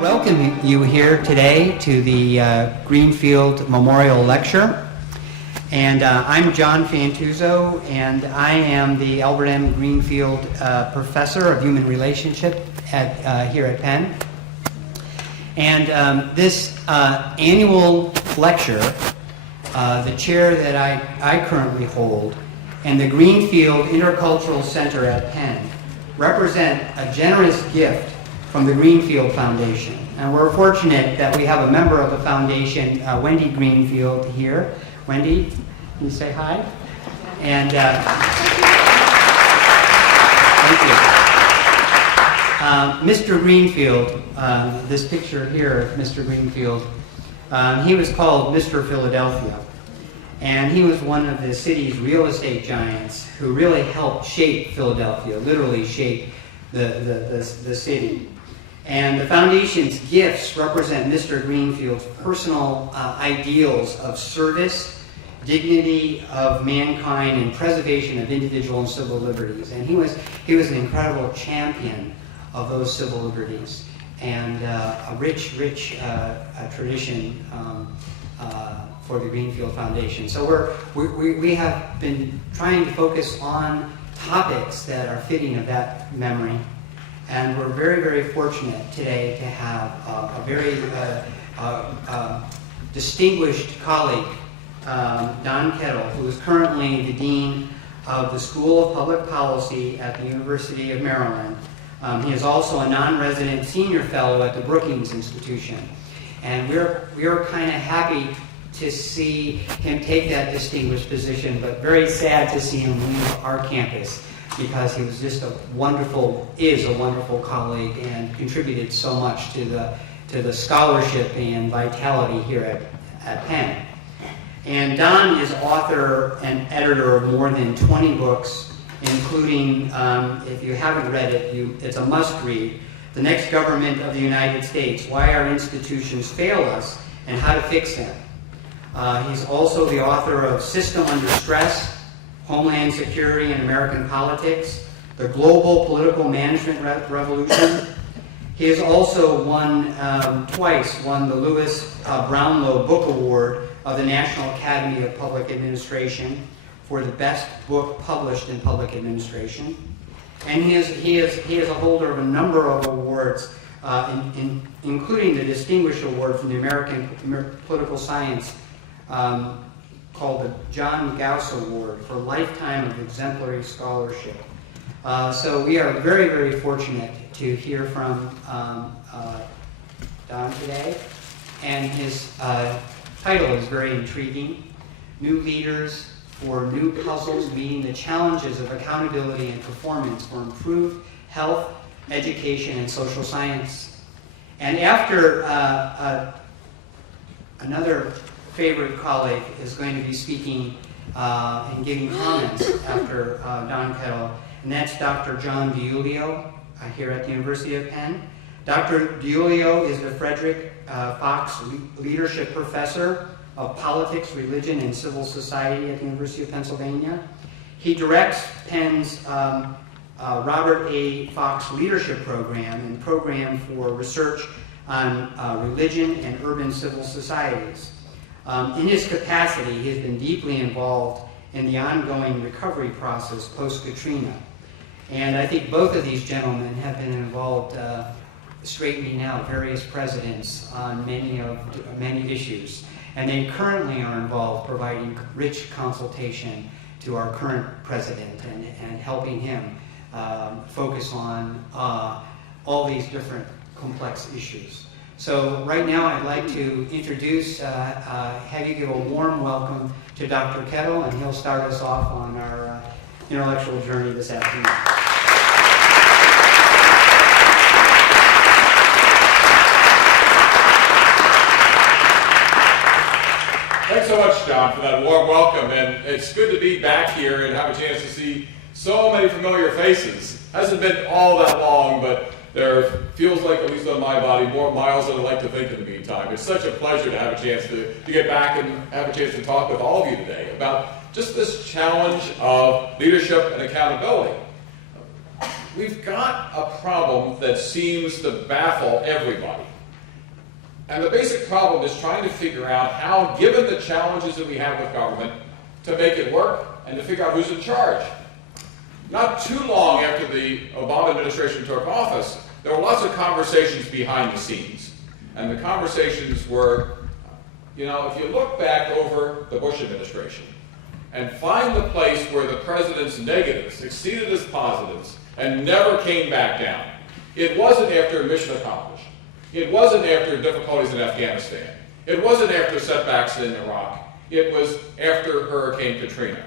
welcome you here today to the Greenfield Memorial Lecture. And I'm John Fantuzzo, and I am the Albert M. Greenfield Professor of Human Relationship here at Penn. And this annual lecture, the chair that I currently hold, and the Greenfield Intercultural Center at Penn represent a generous gift from the Greenfield Foundation. And we're fortunate that we have a member of the foundation, Wendy Greenfield, here. Wendy, can you say hi? And thank you. Mr. Greenfield, this picture here of Mr. Greenfield, he was called Mr. Philadelphia. And he was one of the city's real estate giants who really helped shape Philadelphia, literally shape the city. And the foundation's gifts represent Mr. Greenfield's personal ideals of service, dignity of mankind, and preservation of individual and civil liberties. And he was an incredible champion of those civil liberties, and a rich tradition for the Greenfield Foundation. So we have been trying to focus on topics that are fitting of that memory. And we're very, very fortunate today to have a very distinguished colleague, Don Kettl, who is currently the Dean of the School of Public Policy at the University of Maryland. He is also a non-resident senior fellow at the Brookings Institution. And we're kind of happy to see him take that distinguished position, but very sad to see him leave our campus, because he was just a wonderful colleague and contributed so much to the scholarship and vitality here at Penn. And Don is author and editor of more than 20 books, including, if you haven't read it, it's a must-read, The Next Government of the United States, Why Our Institutions Fail Us and How to Fix Them. He's also the author of System Under Stress, Homeland Security and American Politics, The Global Political Management Revolution. He has also twice won the Lewis Brownlow Book Award of the National Academy of Public Administration for the best book published in public administration. And he is a holder of a number of awards, including the Distinguished Award from the American Political Science called the John Gauss Award for Lifetime of Exemplary Scholarship. So we are very, very fortunate to hear from Don today. And his title is very intriguing: New Leaders for New Puzzles, Meeting the Challenges of Accountability and Performance for Improved Health, Education, and Social Science. And after another favorite colleague is going to be speaking and giving comments after Don Kettl, and that's Dr. John DiIulio here at the University of Penn. Dr. DiIulio is the Frederick Fox Leadership Professor of Politics, Religion, and Civil Society at the University of Pennsylvania. He directs Penn's Robert A. Fox Leadership Program and Program for Research on Religion and Urban Civil Societies. In his capacity, he has been deeply involved in the ongoing recovery process post-Katrina. And I think both of these gentlemen have been involved straightening out various presidents on many issues. And they currently are involved providing rich consultation to our current president and helping him focus on all these different complex issues. So right now I'd like to introduce, have you give a warm welcome to Dr. Kettl, and he'll start us off on our intellectual journey this afternoon. Thanks so much, John, for that warm welcome, and it's good to be back here and have a chance to see so many familiar faces. Hasn't been all that long, but there feels like, at least on my body, more miles than I'd like to think in the meantime. It's such a pleasure to have a chance to get back and have a chance to talk with all of you today about just this challenge of leadership and accountability. We've got a problem that seems to baffle everybody. And the basic problem is trying to figure out how, given the challenges that we have with government, to make it work and to figure out who's in charge. Not too long after the Obama administration took office, there were lots of conversations behind the scenes. And the conversations were, you know, if you look back over the Bush administration and find the place where the president's negatives exceeded his positives and never came back down, it wasn't after mission accomplished. It wasn't after difficulties in Afghanistan. It wasn't after setbacks in Iraq. It was after Hurricane Katrina,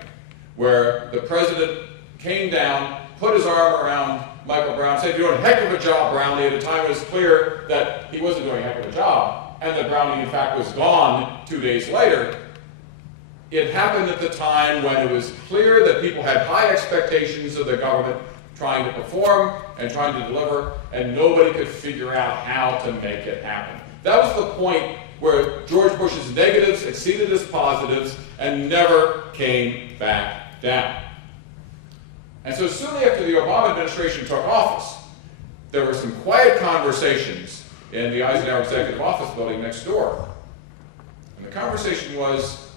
where the president came down, put his arm around Michael Brown, said, "You're doing a heck of a job, Brownie." At the time, it was clear that he wasn't doing a heck of a job, and that Brownie, in fact, was gone 2 days later. It happened at the time when it was clear that people had high expectations of the government trying to perform and trying to deliver, and nobody could figure out how to make it happen. That was the point where George Bush's negatives exceeded his positives and never came back down. And so soon after the Obama administration took office, there were some quiet conversations in the Eisenhower Executive Office building next door. And the conversation was,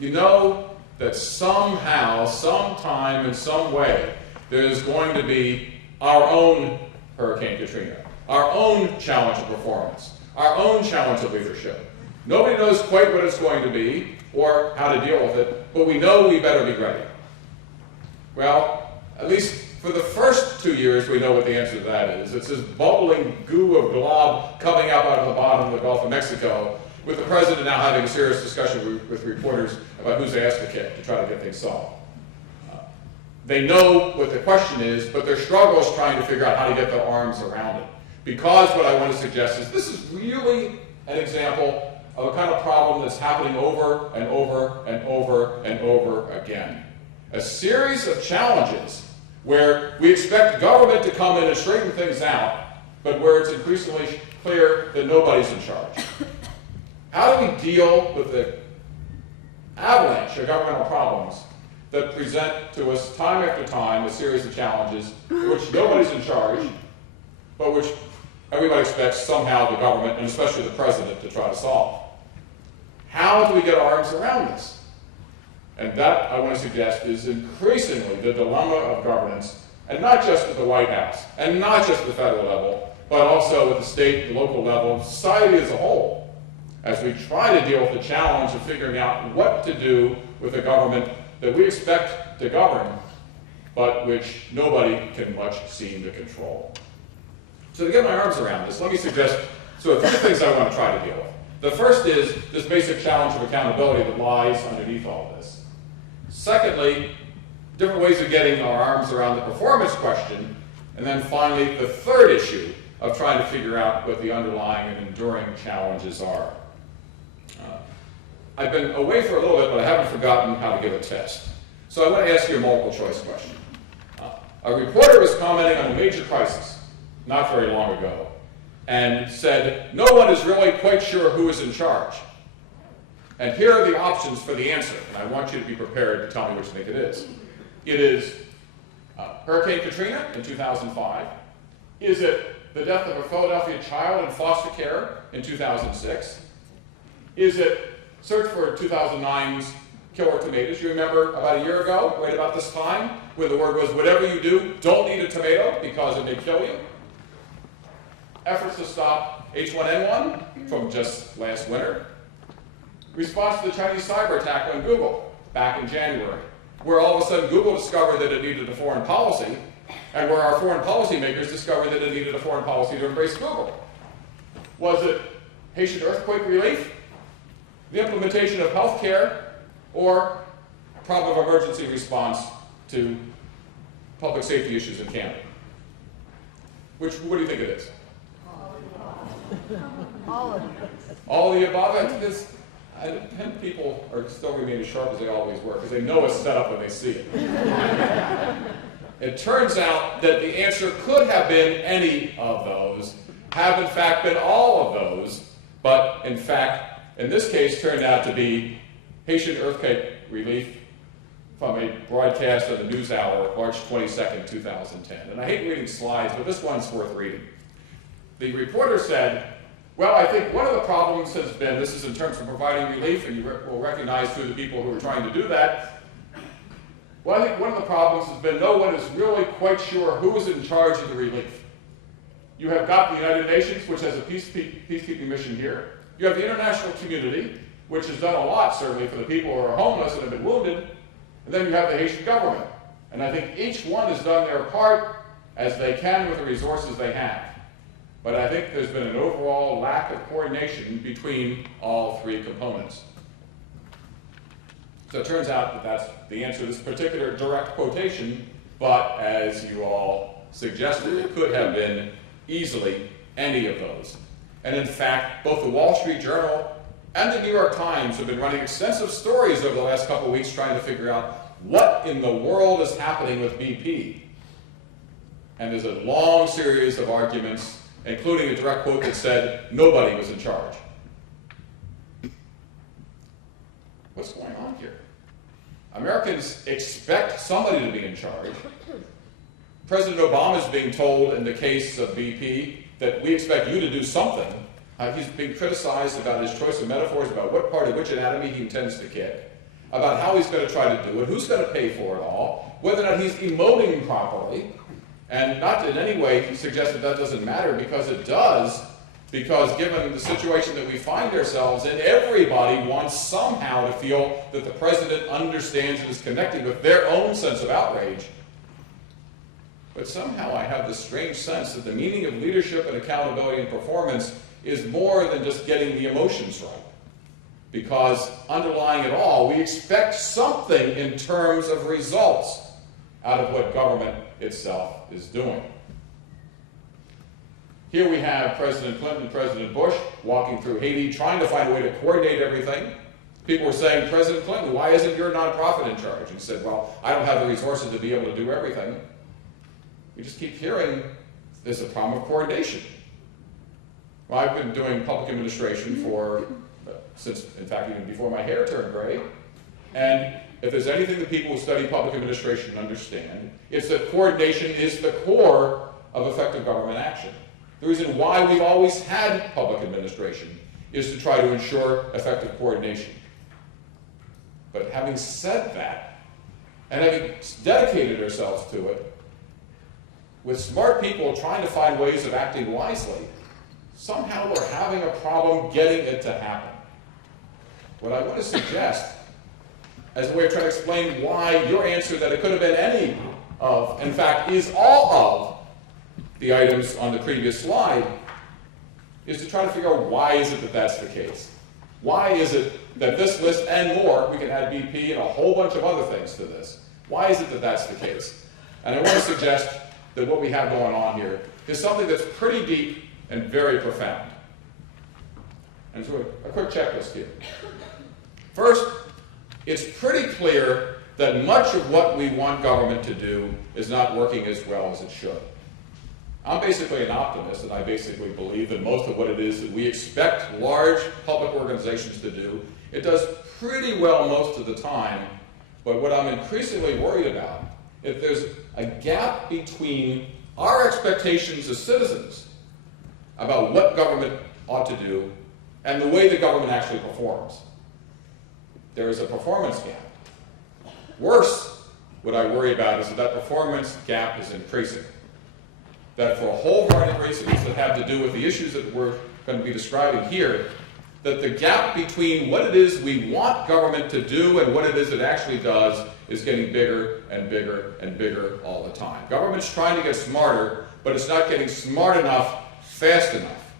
you know that somehow, sometime, in some way, there's going to be our own Hurricane Katrina, our own challenge of performance, our own challenge of leadership. Nobody knows quite what it's going to be or how to deal with it, but we know we better be ready. Well, at least for the first 2 years, we know what the answer to that is. It's this bubbling goo of glob coming up out of the bottom of the Gulf of Mexico, with the president now having a serious discussion with reporters about who's ass to kick to try to get things solved. They know what the question is, but their struggle is trying to figure out how to get their arms around it. Because what I want to suggest is this is really an example of a kind of problem that's happening over and over and over and over again. A series of challenges where we expect government to come in and straighten things out, but where it's increasingly clear that nobody's in charge. How do we deal with the avalanche of governmental problems that present to us time after time a series of challenges in which nobody's in charge, but which everybody expects somehow the government, and especially the president, to try to solve? How do we get our arms around this? And that, I want to suggest, is increasingly the dilemma of governance, and not just at the White House, and not just at the federal level, but also at the state, the local level, society as a whole, as we try to deal with the challenge of figuring out what to do with a government that we expect to govern, but which nobody can much seem to control. So to get my arms around this, let me suggest three things I want to try to deal with. The first is this basic challenge of accountability that lies underneath all of this. Secondly, different ways of getting our arms around the performance question. And then finally, the third issue of trying to figure out what the underlying and enduring challenges are. I've been away for a little bit, but I haven't forgotten how to give a test. So I want to ask you a multiple choice question. A reporter was commenting on a major crisis not very long ago and said, "No one is really quite sure who is in charge." And here are the options for the answer, and I want you to be prepared to tell me which you think it is. It is Hurricane Katrina in 2005. Is it the death of a Philadelphia child in foster care in 2006? Is it search for 2009's killer tomatoes? You remember about a year ago, right about this time, when the word was, whatever you do, don't eat a tomato because it may kill you? Efforts to stop H1N1 from just last winter. Response to the Chinese cyber attack on Google back in January, where all of a sudden Google discovered that it needed a foreign policy, and where our foreign policy makers discovered that it needed a foreign policy to embrace Google. Was it Haitian earthquake relief, the implementation of health care, or problem of emergency response to public safety issues in Canada? What do you think it is? All of it. All of the above? I think people are still remain as sharp as they always were, because they know it's set up when they see it. It turns out that the answer could have been any of those, have in fact been all of those, but in fact, in this case, turned out to be Haitian earthquake relief from a broadcast on the NewsHour, March 22nd, 2010. And I hate reading slides, but this one's worth reading. The reporter said, Well, I think one of the problems has been, this is in terms of providing relief, and you will recognize through the people who are trying to do that. Well, I think one of the problems has been no one is really quite sure who is in charge of the relief. You have got the United Nations, which has a peacekeeping mission here. You have the international community, which has done a lot, certainly, for the people who are homeless and have been wounded. And then you have the Haitian government. And I think each one has done their part as they can with the resources they have. But I think there's been an overall lack of coordination between all three components. So it turns out that that's the answer to this particular direct quotation, but as you all suggested, it could have been easily any of those. And in fact, both the Wall Street Journal and the New York Times have been running extensive stories over the last couple of weeks trying to figure out what in the world is happening with BP. And there's a long series of arguments, including a direct quote that said nobody was in charge. What's going on here? Americans expect somebody to be in charge. President Obama is being told in the case of BP that we expect you to do something. He's being criticized about his choice of metaphors, about what part of which anatomy he intends to kick, about how he's going to try to do it, who's going to pay for it all, whether or not he's emoting properly, and not in any way suggest that that doesn't matter, because it does, because given the situation that we find ourselves in, everybody wants somehow to feel that the president understands and is connected with their own sense of outrage. But somehow I have this strange sense that the meaning of leadership and accountability and performance is more than just getting the emotions right. Because underlying it all, we expect something in terms of results out of what government itself is doing. Here we have President Clinton and President Bush walking through Haiti, trying to find a way to coordinate everything. People were saying, President Clinton, why isn't your nonprofit in charge? And he said, well, I don't have the resources to be able to do everything. We just keep hearing there's a problem of coordination. Well, I've been doing public administration since, in fact, even before my hair turned gray. And if there's anything that people who study public administration understand, it's that coordination is the core of effective government action. The reason why we've always had public administration is to try to ensure effective coordination. But having said that, and having dedicated ourselves to it, with smart people trying to find ways of acting wisely, somehow we're having a problem getting it to happen. What I want to suggest, as a way of trying to explain why your answer that it could have been any of, in fact, is all of the items on the previous slide, is to try to figure out why is it that that's the case. Why is it that this list and more, we can add BP and a whole bunch of other things to this, why is it that that's the case? And I want to suggest that what we have going on here is something that's pretty deep and very profound. And so a quick checklist here. First, it's pretty clear that much of what we want government to do is not working as well as it should. I'm basically an optimist, and I basically believe that most of what it is that we expect large public organizations to do, it does pretty well most of the time. But what I'm increasingly worried about, if there's a gap between our expectations as citizens about what government ought to do and the way the government actually performs. There is a performance gap. Worse, what I worry about is that that performance gap is increasing. That for a whole variety of reasons that have to do with the issues that we're going to be describing here, that the gap between what it is we want government to do and what it is it actually does is getting bigger and bigger and bigger all the time. Government's trying to get smarter, but it's not getting smart enough fast enough.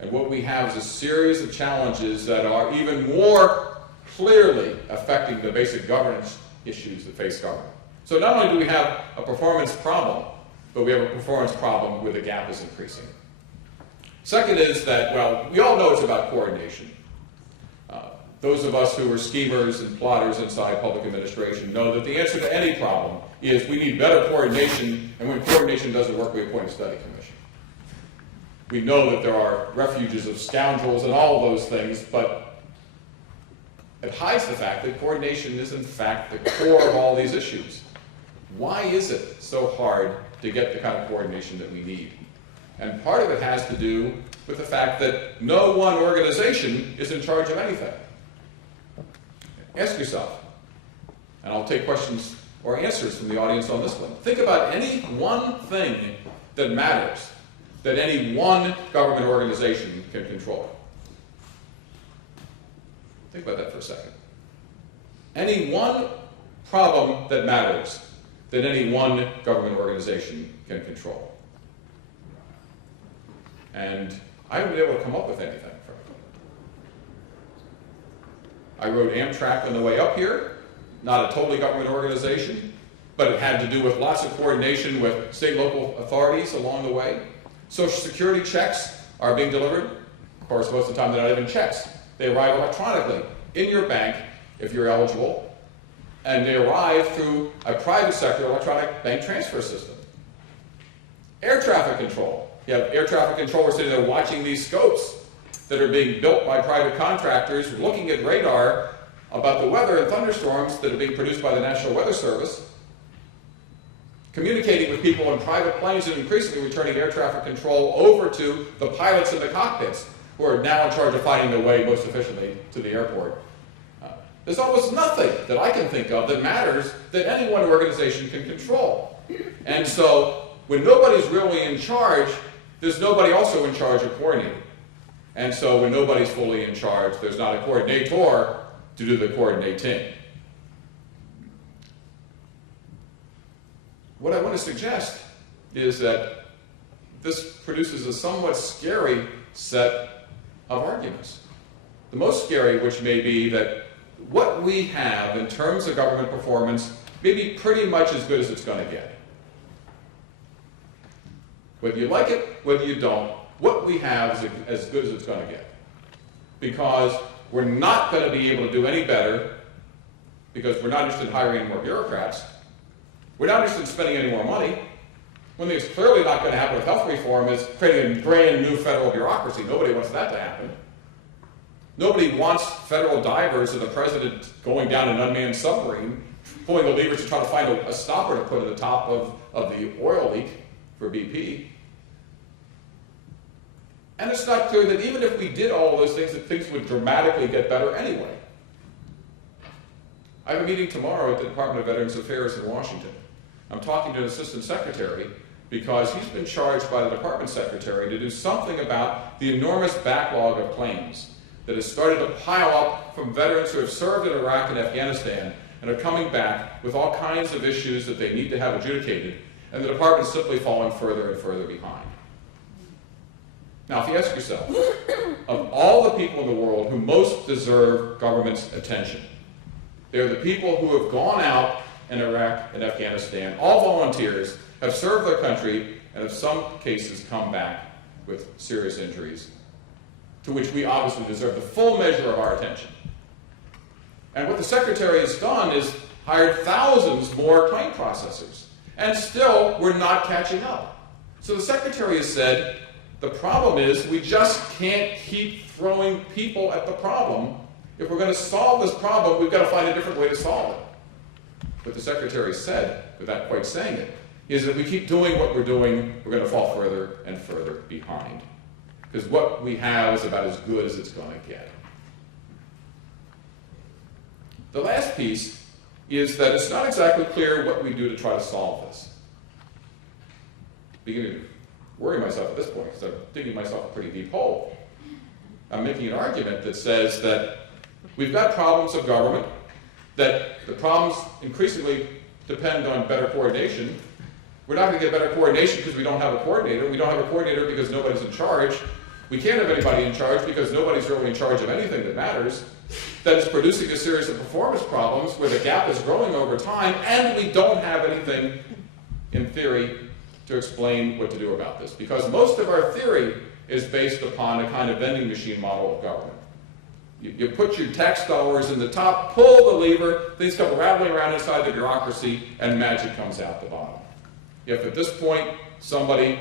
And what we have is a series of challenges that are even more clearly affecting the basic governance issues that face government. So not only do we have a performance problem, but we have a performance problem where the gap is increasing. Second is that, well, we all know it's about coordination. Those of us who are schemers and plotters inside public administration know that the answer to any problem is we need better coordination, and when coordination doesn't work, we appoint a study commission. We know that there are refuges of scoundrels and all of those things, but it hides the fact that coordination is in fact the core of all these issues. Why is it so hard to get the kind of coordination that we need? And part of it has to do with the fact that no one organization is in charge of anything. Ask yourself, and I'll take questions or answers from the audience on this one. Think about any one thing that matters that any one government organization can control. Think about that for a second. Any one problem that matters that any one government organization can control. And I haven't been able to come up with anything from it. I rode Amtrak on the way up here, not a totally government organization, but it had to do with lots of coordination with state and local authorities along the way. Social Security checks are being delivered. Of course, most of the time they're not even checks. They arrive electronically in your bank, if you're eligible, and they arrive through a private sector electronic bank transfer system. Air traffic control. You have air traffic controllers sitting there watching these scopes that are being built by private contractors, looking at radar about the weather and thunderstorms that are being produced by the National Weather Service, communicating with people in private planes, and increasingly returning air traffic control over to the pilots in the cockpits, who are now in charge of finding their way most efficiently to the airport. There's almost nothing that I can think of that matters that any one organization can control. And so, when nobody's really in charge, there's nobody also in charge of coordinating. And so, when nobody's fully in charge, there's not a coordinator to do the coordinating. What I want to suggest is that this produces a somewhat scary set of arguments. The most scary, which may be that what we have in terms of government performance may be pretty much as good as it's going to get. Whether you like it, whether you don't, what we have is as good as it's going to get. Because we're not going to be able to do any better, because we're not interested in hiring any more bureaucrats. We're not interested in spending any more money. One thing that's clearly not going to happen with health reform is creating a brand new federal bureaucracy. Nobody wants that to happen. Nobody wants federal divers and the president going down an unmanned submarine, pulling the levers to try to find a stopper to put at the top of the oil leak for BP. And it's not clear that even if we did all of those things, that things would dramatically get better anyway. I have a meeting tomorrow at the Department of Veterans Affairs in Washington. I'm talking to an assistant secretary because he's been charged by the department secretary to do something about the enormous backlog of claims that has started to pile up from veterans who have served in Iraq and Afghanistan and are coming back with all kinds of issues that they need to have adjudicated, and the department is simply falling further and further behind. Now, if you ask yourself, of all the people in the world who most deserve government's attention, they're the people who have gone out in Iraq and Afghanistan, all volunteers, have served their country, and in some cases come back with serious injuries, to which we obviously deserve the full measure of our attention. And what the Secretary has done is hired thousands more claim processors. And still, we're not catching up. So the Secretary has said, the problem is we just can't keep throwing people at the problem. If we're going to solve this problem, we've got to find a different way to solve it. What the Secretary said, without quite saying it, is that if we keep doing what we're doing, we're going to fall further and further behind. Because what we have is about as good as it's going to get. The last piece is that it's not exactly clear what we do to try to solve this. I'm beginning to worry myself at this point because I'm digging myself a pretty deep hole. I'm making an argument that says that we've got problems of government, that the problems increasingly depend on better coordination. We're not going to get better coordination because we don't have a coordinator. We don't have a coordinator because nobody's in charge. We can't have anybody in charge because nobody's really in charge of anything that matters. That is producing a series of performance problems where the gap is growing over time, and we don't have anything, in theory, to explain what to do about this. Because most of our theory is based upon a kind of vending machine model of government. You put your tax dollars in the top, pull the lever, things come rattling around inside the bureaucracy, and magic comes out the bottom. If at this point somebody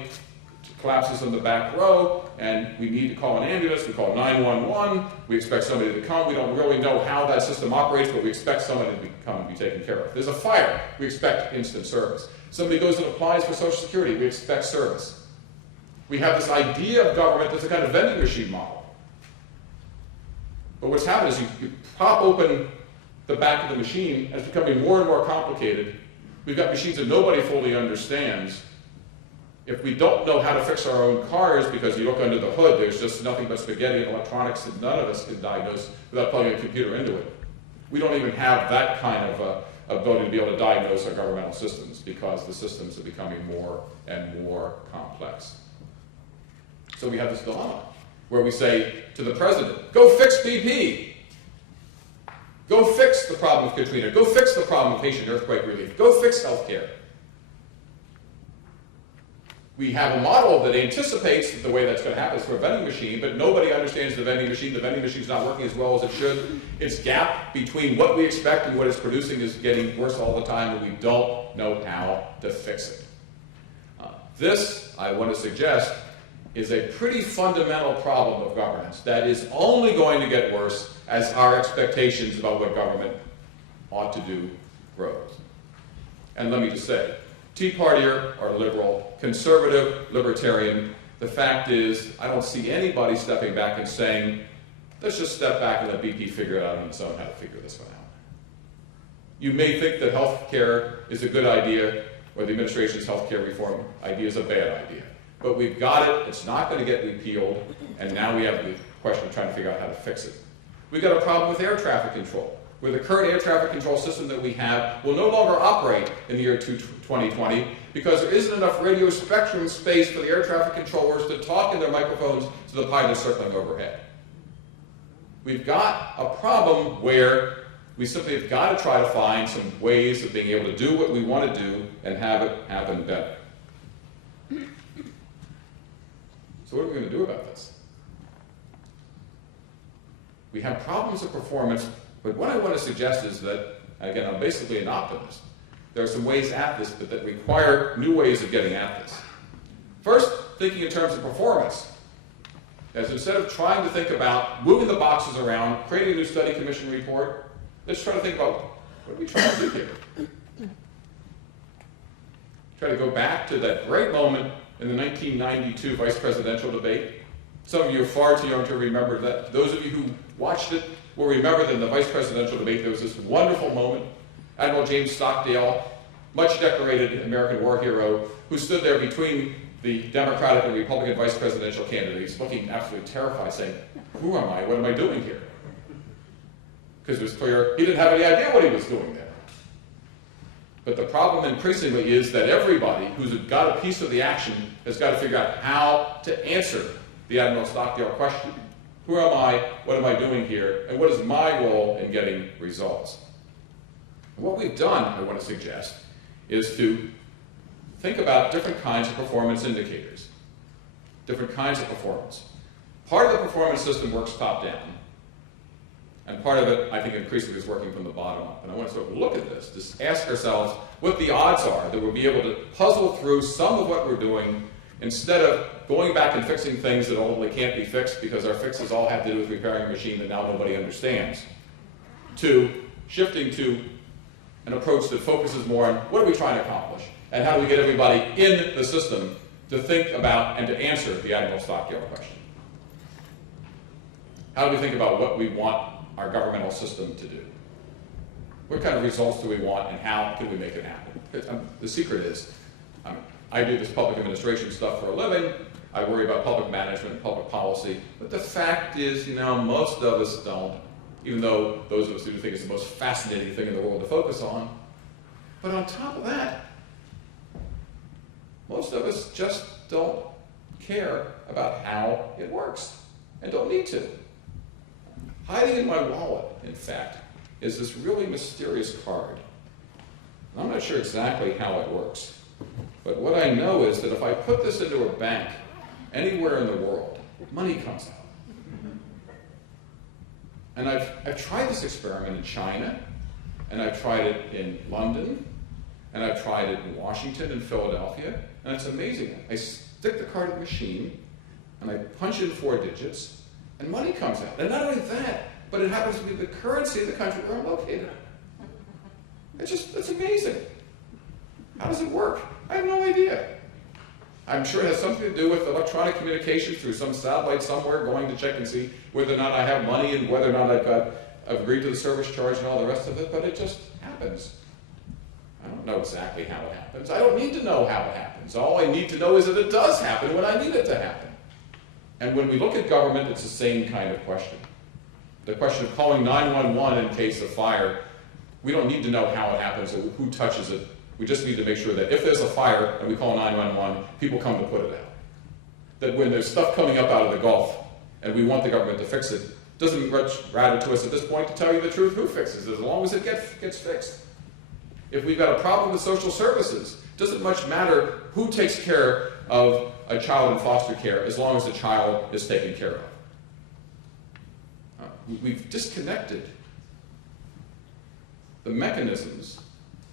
collapses in the back row and we need to call an ambulance, we call 911, we expect somebody to come. We don't really know how that system operates, but we expect somebody to come and be taken care of. There's a fire, we expect instant service. Somebody goes and applies for Social Security, we expect service. We have this idea of government that's a kind of vending machine model. But what's happened is you pop open the back of the machine, and it's becoming more and more complicated. We've got machines that nobody fully understands. If we don't know how to fix our own cars because you look under the hood, there's just nothing but spaghetti and electronics that none of us can diagnose without plugging a computer into it. We don't even have that kind of ability to be able to diagnose our governmental systems because the systems are becoming more and more complex. So we have this dilemma where we say to the president, go fix BP. Go fix the problem with Katrina. Go fix the problem with Haitian earthquake relief. Go fix healthcare. We have a model that anticipates the way that's going to happen is for a vending machine, but nobody understands the vending machine. The vending machine's not working as well as it should. Its gap between what we expect and what it's producing is getting worse all the time, and we don't know how to fix it. This, I want to suggest, is a pretty fundamental problem of governance that is only going to get worse as our expectations about what government ought to do grows. And let me just say, Tea Partier or liberal, conservative, libertarian, the fact is I don't see anybody stepping back and saying, let's just step back and let BP figure it out on its own how to figure this one out. You may think that health care is a good idea, or the administration's health care reform idea is a bad idea. But we've got it, it's not going to get repealed, and now we have the question of trying to figure out how to fix it. We've got a problem with air traffic control, where the current air traffic control system that we have will no longer operate in the year 2020 because there isn't enough radio spectrum space for the air traffic controllers to talk in their microphones to the pilots circling overhead. We've got a problem where we simply have got to try to find some ways of being able to do what we want to do and have it happen better. So what are we going to do about this? We have problems of performance, but what I want to suggest is that, again, I'm basically an optimist. There are some ways at this, but that require new ways of getting at this. First, thinking in terms of performance. As instead of trying to think about moving the boxes around, creating a new study commission report, let's try to think about what are we trying to do here? Try to go back to that great moment in the 1992 vice presidential debate. Some of you are far too young to remember that. Those of you who watched it will remember that in the vice presidential debate there was this wonderful moment. Admiral James Stockdale, much decorated American war hero, who stood there between the Democratic and Republican vice presidential candidates, looking absolutely terrified, saying, who am I? What am I doing here? Because it was clear he didn't have any idea what he was doing there. But the problem increasingly is that everybody who's got a piece of the action has got to figure out how to answer the Admiral Stockdale question. Who am I? What am I doing here? And what is my role in getting results? What we've done, I want to suggest, is to think about different kinds of performance indicators, different kinds of performance. Part of the performance system works top-down, and part of it, I think, increasingly is working from the bottom up. And I want to sort of look at this, just ask ourselves what the odds are that we'll be able to puzzle through some of what we're doing instead of going back and fixing things that ultimately can't be fixed because our fixes all have to do with repairing a machine that now nobody understands, to shifting to an approach that focuses more on what are we trying to accomplish and how do we get everybody in the system to think about and to answer the Admiral Stockdale question. How do we think about what we want our governmental system to do? What kind of results do we want and how can we make it happen? The secret is, I do this public administration stuff for a living. I worry about public management and public policy. But the fact is, most of us don't, even though those of us who think it's the most fascinating thing in the world to focus on. But on top of that, most of us just don't care about how it works and don't need to. Hiding in my wallet, in fact, is this really mysterious card. I'm not sure exactly how it works, but what I know is that if I put this into a bank anywhere in the world, money comes out. And I've tried this experiment in China, and I've tried it in London, and I've tried it in Washington and Philadelphia, and it's amazing. I stick the card in the machine, and I punch in 4 digits, and money comes out. And not only that, but it happens to be the currency of the country where I'm located. It's amazing. How does it work? I have no idea. I'm sure it has something to do with electronic communication through some satellite somewhere going to check and see whether or not I have money and whether or not I've agreed to the service charge and all the rest of it, but it just happens. I don't know exactly how it happens. I don't need to know how it happens. All I need to know is that it does happen when I need it to happen. And when we look at government, it's the same kind of question. The question of calling 911 in case of fire, we don't need to know how it happens or who touches it. We just need to make sure that if there's a fire and we call 911, people come to put it out. That when there's stuff coming up out of the Gulf and we want the government to fix it, doesn't much matter to us at this point to tell you the truth who fixes it, as long as it gets fixed. If we've got a problem with social services, it doesn't much matter who takes care of a child in foster care as long as the child is taken care of. We've disconnected the mechanisms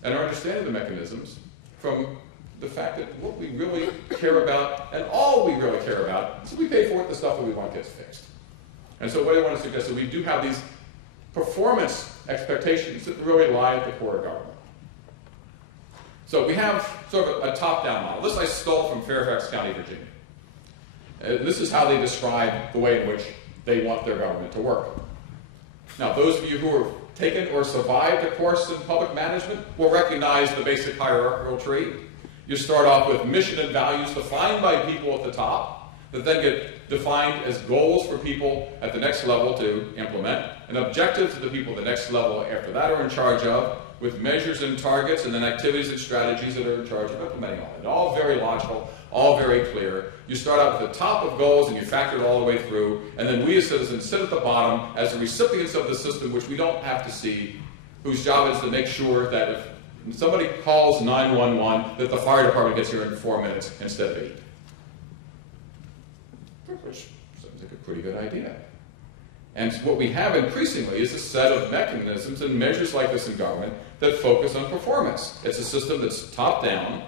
and our understanding of the mechanisms from the fact that what we really care about and all we really care about is we pay for it, the stuff that we want gets fixed. And so what I want to suggest is we do have these performance expectations that really lie at the core of government. So we have sort of a top-down model. This I stole from Fairfax County, Virginia. This is how they describe the way in which they want their government to work. Now, those of you who have taken or survived a course in public management will recognize the basic hierarchical tree. You start off with mission and values defined by people at the top that then get defined as goals for people at the next level to implement, and objectives that the people at the next level after that are in charge of, with measures and targets, and then activities and strategies that are in charge of implementing all of it. All very logical, all very clear. You start out with the top of goals and you factor it all the way through, and then we as citizens sit at the bottom as the recipients of the system, which we don't have to see, whose job is to make sure that if somebody calls 911, that the fire department gets here in 4 minutes instead of 8. Which sounds like a pretty good idea. And what we have increasingly is a set of mechanisms and measures like this in government that focus on performance. It's a system that's top-down,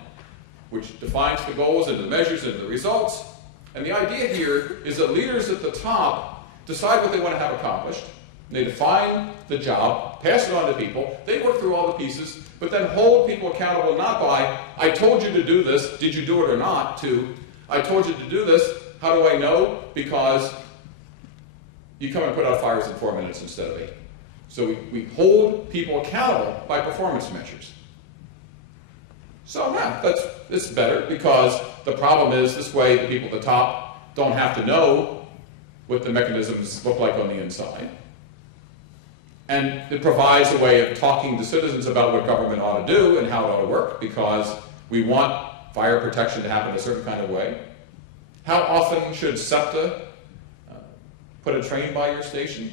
which defines the goals and the measures and the results. And the idea here is that leaders at the top decide what they want to have accomplished. They define the job, pass it on to people, they work through all the pieces, but then hold people accountable not by, I told you to do this, did you do it or not, to, I told you to do this, how do I know? Because you come and put out fires in 4 minutes instead of 8. So we hold people accountable by performance measures. So yeah, it's better because the problem is this way the people at the top don't have to know what the mechanisms look like on the inside. And it provides a way of talking to citizens about what government ought to do and how it ought to work, because we want fire protection to happen a certain kind of way. How often should SEPTA put a train by your station?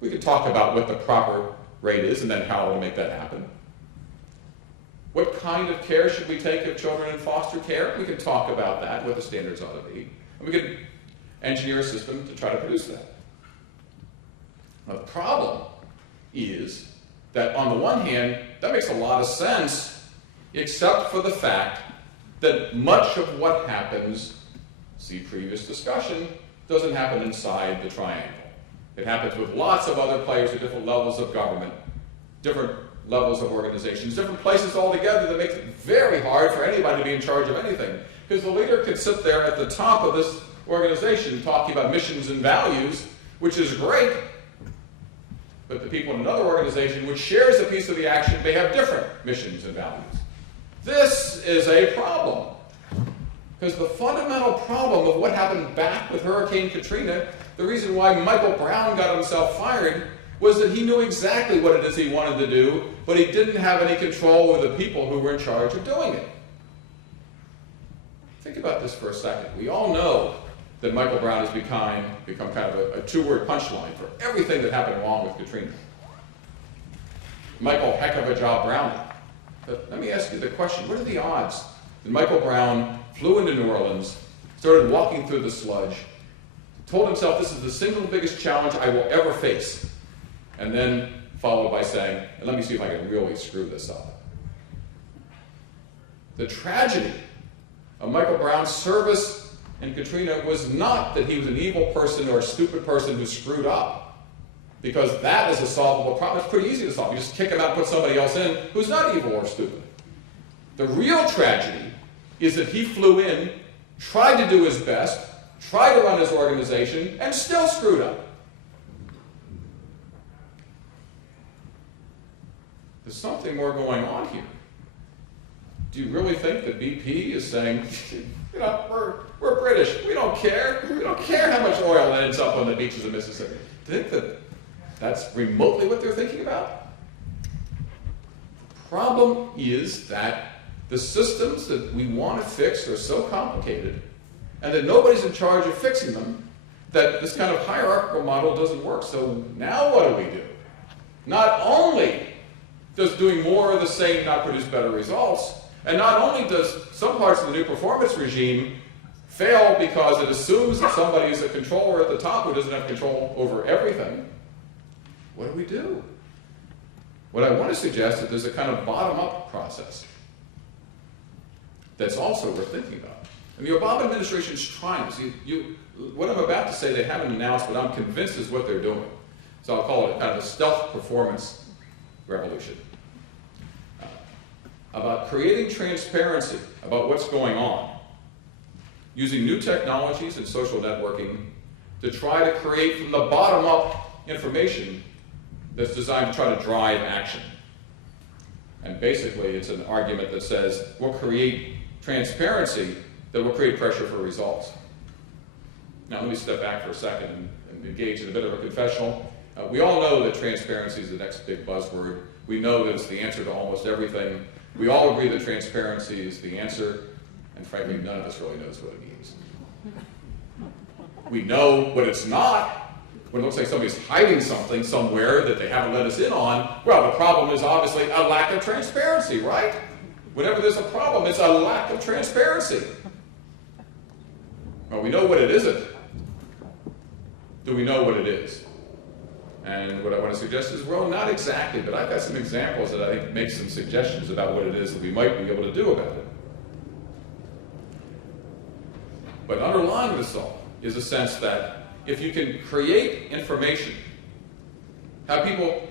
We could talk about what the proper rate is and then how to make that happen. What kind of care should we take of children in foster care? We could talk about that, what the standards ought to be. And we could engineer a system to try to produce that. Now, the problem is that on the one hand, that makes a lot of sense, except for the fact that much of what happens, see previous discussion, doesn't happen inside the triangle. It happens with lots of other players at different levels of government, different levels of organizations, different places altogether that makes it very hard for anybody to be in charge of anything. Because the leader could sit there at the top of this organization talking about missions and values, which is great, but the people in another organization which shares a piece of the action, they have different missions and values. This is a problem. Because the fundamental problem of what happened back with Hurricane Katrina, the reason why Michael Brown got himself fired, was that he knew exactly what it is he wanted to do, but he didn't have any control over the people who were in charge of doing it. Think about this for a second. We all know that Michael Brown has become kind of a two-word punchline for everything that happened wrong with Katrina. Michael, heck of a job, Brown. But let me ask you the question, what are the odds that Michael Brown flew into New Orleans, started walking through the sludge, told himself this is the single biggest challenge I will ever face, and then followed by saying, let me see if I can really screw this up. The tragedy of Michael Brown's service in Katrina was not that he was an evil person or a stupid person who screwed up, because that is a solvable problem. It's pretty easy to solve. You just kick him out and put somebody else in who's not evil or stupid. The real tragedy is that he flew in tried to do his best, tried to run his organization, and still screwed up. There's something more going on here. Do you really think that BP is saying, you know, we're British, we don't care. We don't care how much oil ends up on the beaches of Mississippi. Do you think that that's remotely what they're thinking about? The problem is that the systems that we want to fix are so complicated, and that nobody's in charge of fixing them, that this kind of hierarchical model doesn't work. So now what do? Not only does doing more of the same not produce better results, and not only does some parts of the new performance regime fail because it assumes that somebody is a controller at the top who doesn't have control over everything, what do? What I want to suggest is that there's a kind of bottom-up process that's also worth thinking about. And the Obama administration is trying this. What I'm about to say they haven't announced, but I'm convinced is what they're doing. So I'll call it kind of a stealth performance revolution. About creating transparency about what's going on, using new technologies and social networking to try to create from the bottom up information that's designed to try to drive action. And basically it's an argument that says we'll create transparency that will create pressure for results. Now let me step back for a second and engage in a bit of a confessional. We all know that transparency is the next big buzzword. We know that it's the answer to almost everything. We all agree that transparency is the answer, and frankly, none of us really knows what it means. We know what it's not. When it looks like somebody's hiding something somewhere that they haven't let us in on, well, the problem is obviously a lack of transparency, right? Whenever there's a problem, it's a lack of transparency. Well, we know what it isn't. Do we know what it is? And what I want to suggest is, well, not exactly, but I've got some examples that I think make some suggestions about what it is that we might be able to do about it. But underlying this all is a sense that if you can create information, have people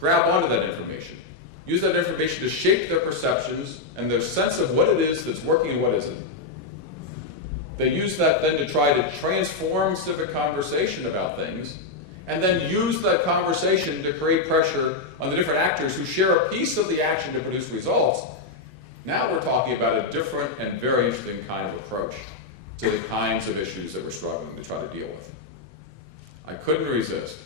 grab onto that information, use that information to shape their perceptions and their sense of what it is that's working and what isn't. They use that then to try to transform civic conversation about things, and then use that conversation to create pressure on the different actors who share a piece of the action to produce results. Now we're talking about a different and very interesting kind of approach to the kinds of issues that we're struggling to try to deal with. I couldn't resist.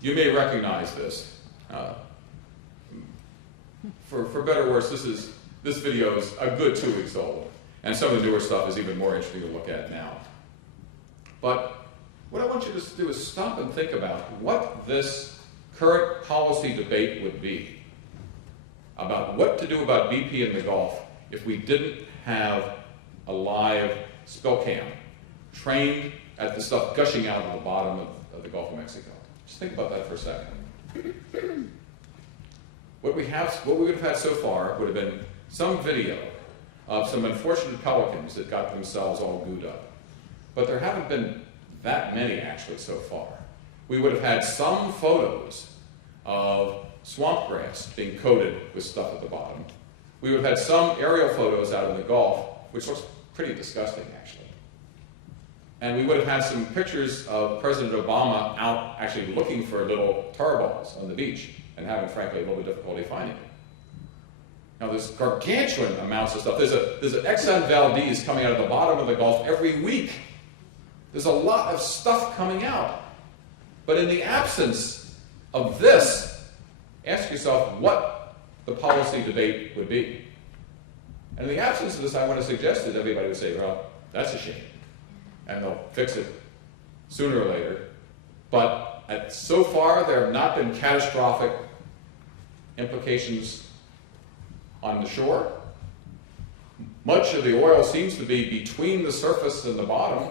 You may recognize this. For better or worse, this video is a good 2 weeks old, and some of the newer stuff is even more interesting to look at now. But what I want you to do is stop and think about what this current policy debate would be about what to do about BP in the Gulf if we didn't have a live spill cam trained at the stuff gushing out of the bottom of the Gulf of Mexico. Just think about that for a second. What we would have had so far would have been some video of some unfortunate pelicans that got themselves all gooed up. But there haven't been that many actually so far. We would have had some photos of swamp grass being coated with stuff at the bottom. We would have had some aerial photos out in the Gulf, which looks pretty disgusting actually. And we would have had some pictures of President Obama out actually looking for little tar balls on the beach and having, frankly, a little bit of difficulty finding them. Now there's gargantuan amounts of stuff. There's an Exxon Valdez coming out of the bottom of the Gulf every week. There's a lot of stuff coming out. But in the absence of this, ask yourself what the policy debate would be. And in the absence of this, I want to suggest that everybody would say, well, that's a shame. And they'll fix it sooner or later. But so far, there have not been catastrophic implications on the shore. Much of the oil seems to be between the surface and the bottom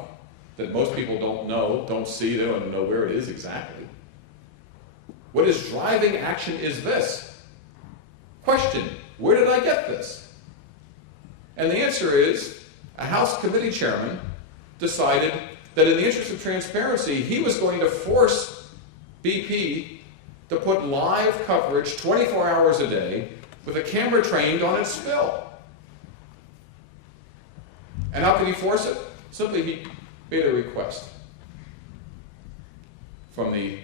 that most people don't know, don't see, they don't know where it is exactly. What is driving action is this. Question, where did I get this? And the answer is, a House committee chairman decided that in the interest of transparency, he was going to force BP to put live coverage 24 hours a day with a camera trained on its spill. And how could he force it? Simply, he made a request from the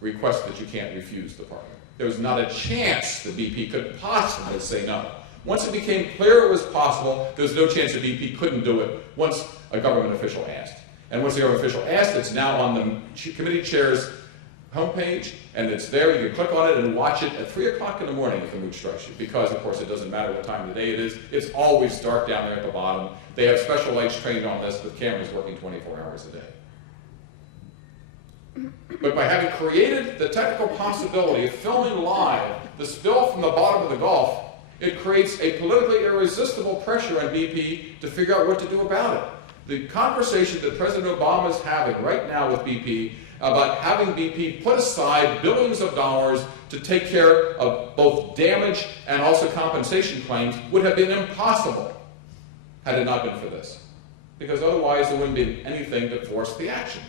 request that you can't refuse department. There was not a chance that BP could possibly say no. Once it became clear it was possible, there was no chance that BP couldn't do it once a government official asked. And once the government official asked, it's now on the committee chair's homepage, and it's there. You can click on it and watch it at 3 o'clock in the morning if the mood strikes you, because, of course, it doesn't matter what time of the day it is. It's always dark down there at the bottom. They have special lights trained on this with cameras working 24 hours a day. But by having created the technical possibility of filming live the spill from the bottom of the Gulf, it creates a politically irresistible pressure on BP to figure out what to do about it. The conversation that President Obama is having right now with BP about having BP put aside billions of dollars to take care of both damage and also compensation claims would have been impossible had it not been for this. Because otherwise there wouldn't be anything to force the action.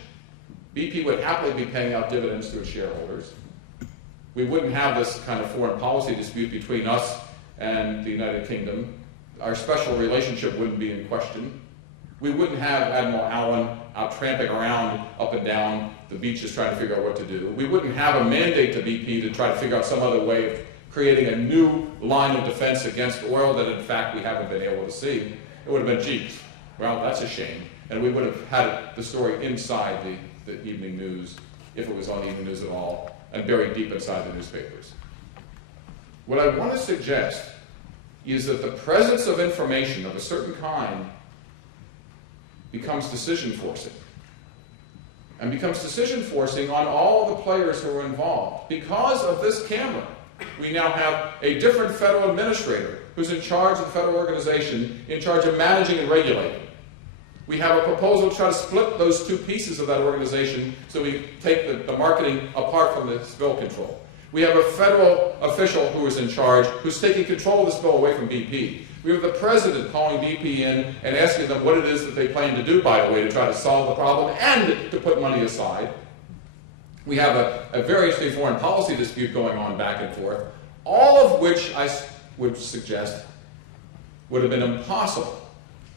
BP would happily be paying out dividends to its shareholders. We wouldn't have this kind of foreign policy dispute between us and the United Kingdom. Our special relationship wouldn't be in question. We wouldn't have Admiral Allen out tramping around up and down the beaches trying to figure out what to do. We wouldn't have a mandate to BP to try to figure out some other way of creating a new line of defense against oil that in fact we haven't been able to see. It would have been, geez, well, that's a shame. And we would have had the story inside the evening news, if it was on evening news at all, and buried deep inside the newspapers. What I want to suggest is that the presence of information of a certain kind becomes decision forcing. And becomes decision forcing on all the players who are involved. Because of this camera, we now have a different federal administrator who's in charge of the federal organization, in charge of managing and regulating. We have a proposal to try to split those two pieces of that organization so we take the marketing apart from the spill control. We have a federal official who is in charge, who's taking control of the spill away from BP. We have the president calling BP in and asking them what it is that they plan to do, by the way, to try to solve the problem and to put money aside. We have a very interesting foreign policy dispute going on back and forth, all of which I would suggest would have been impossible,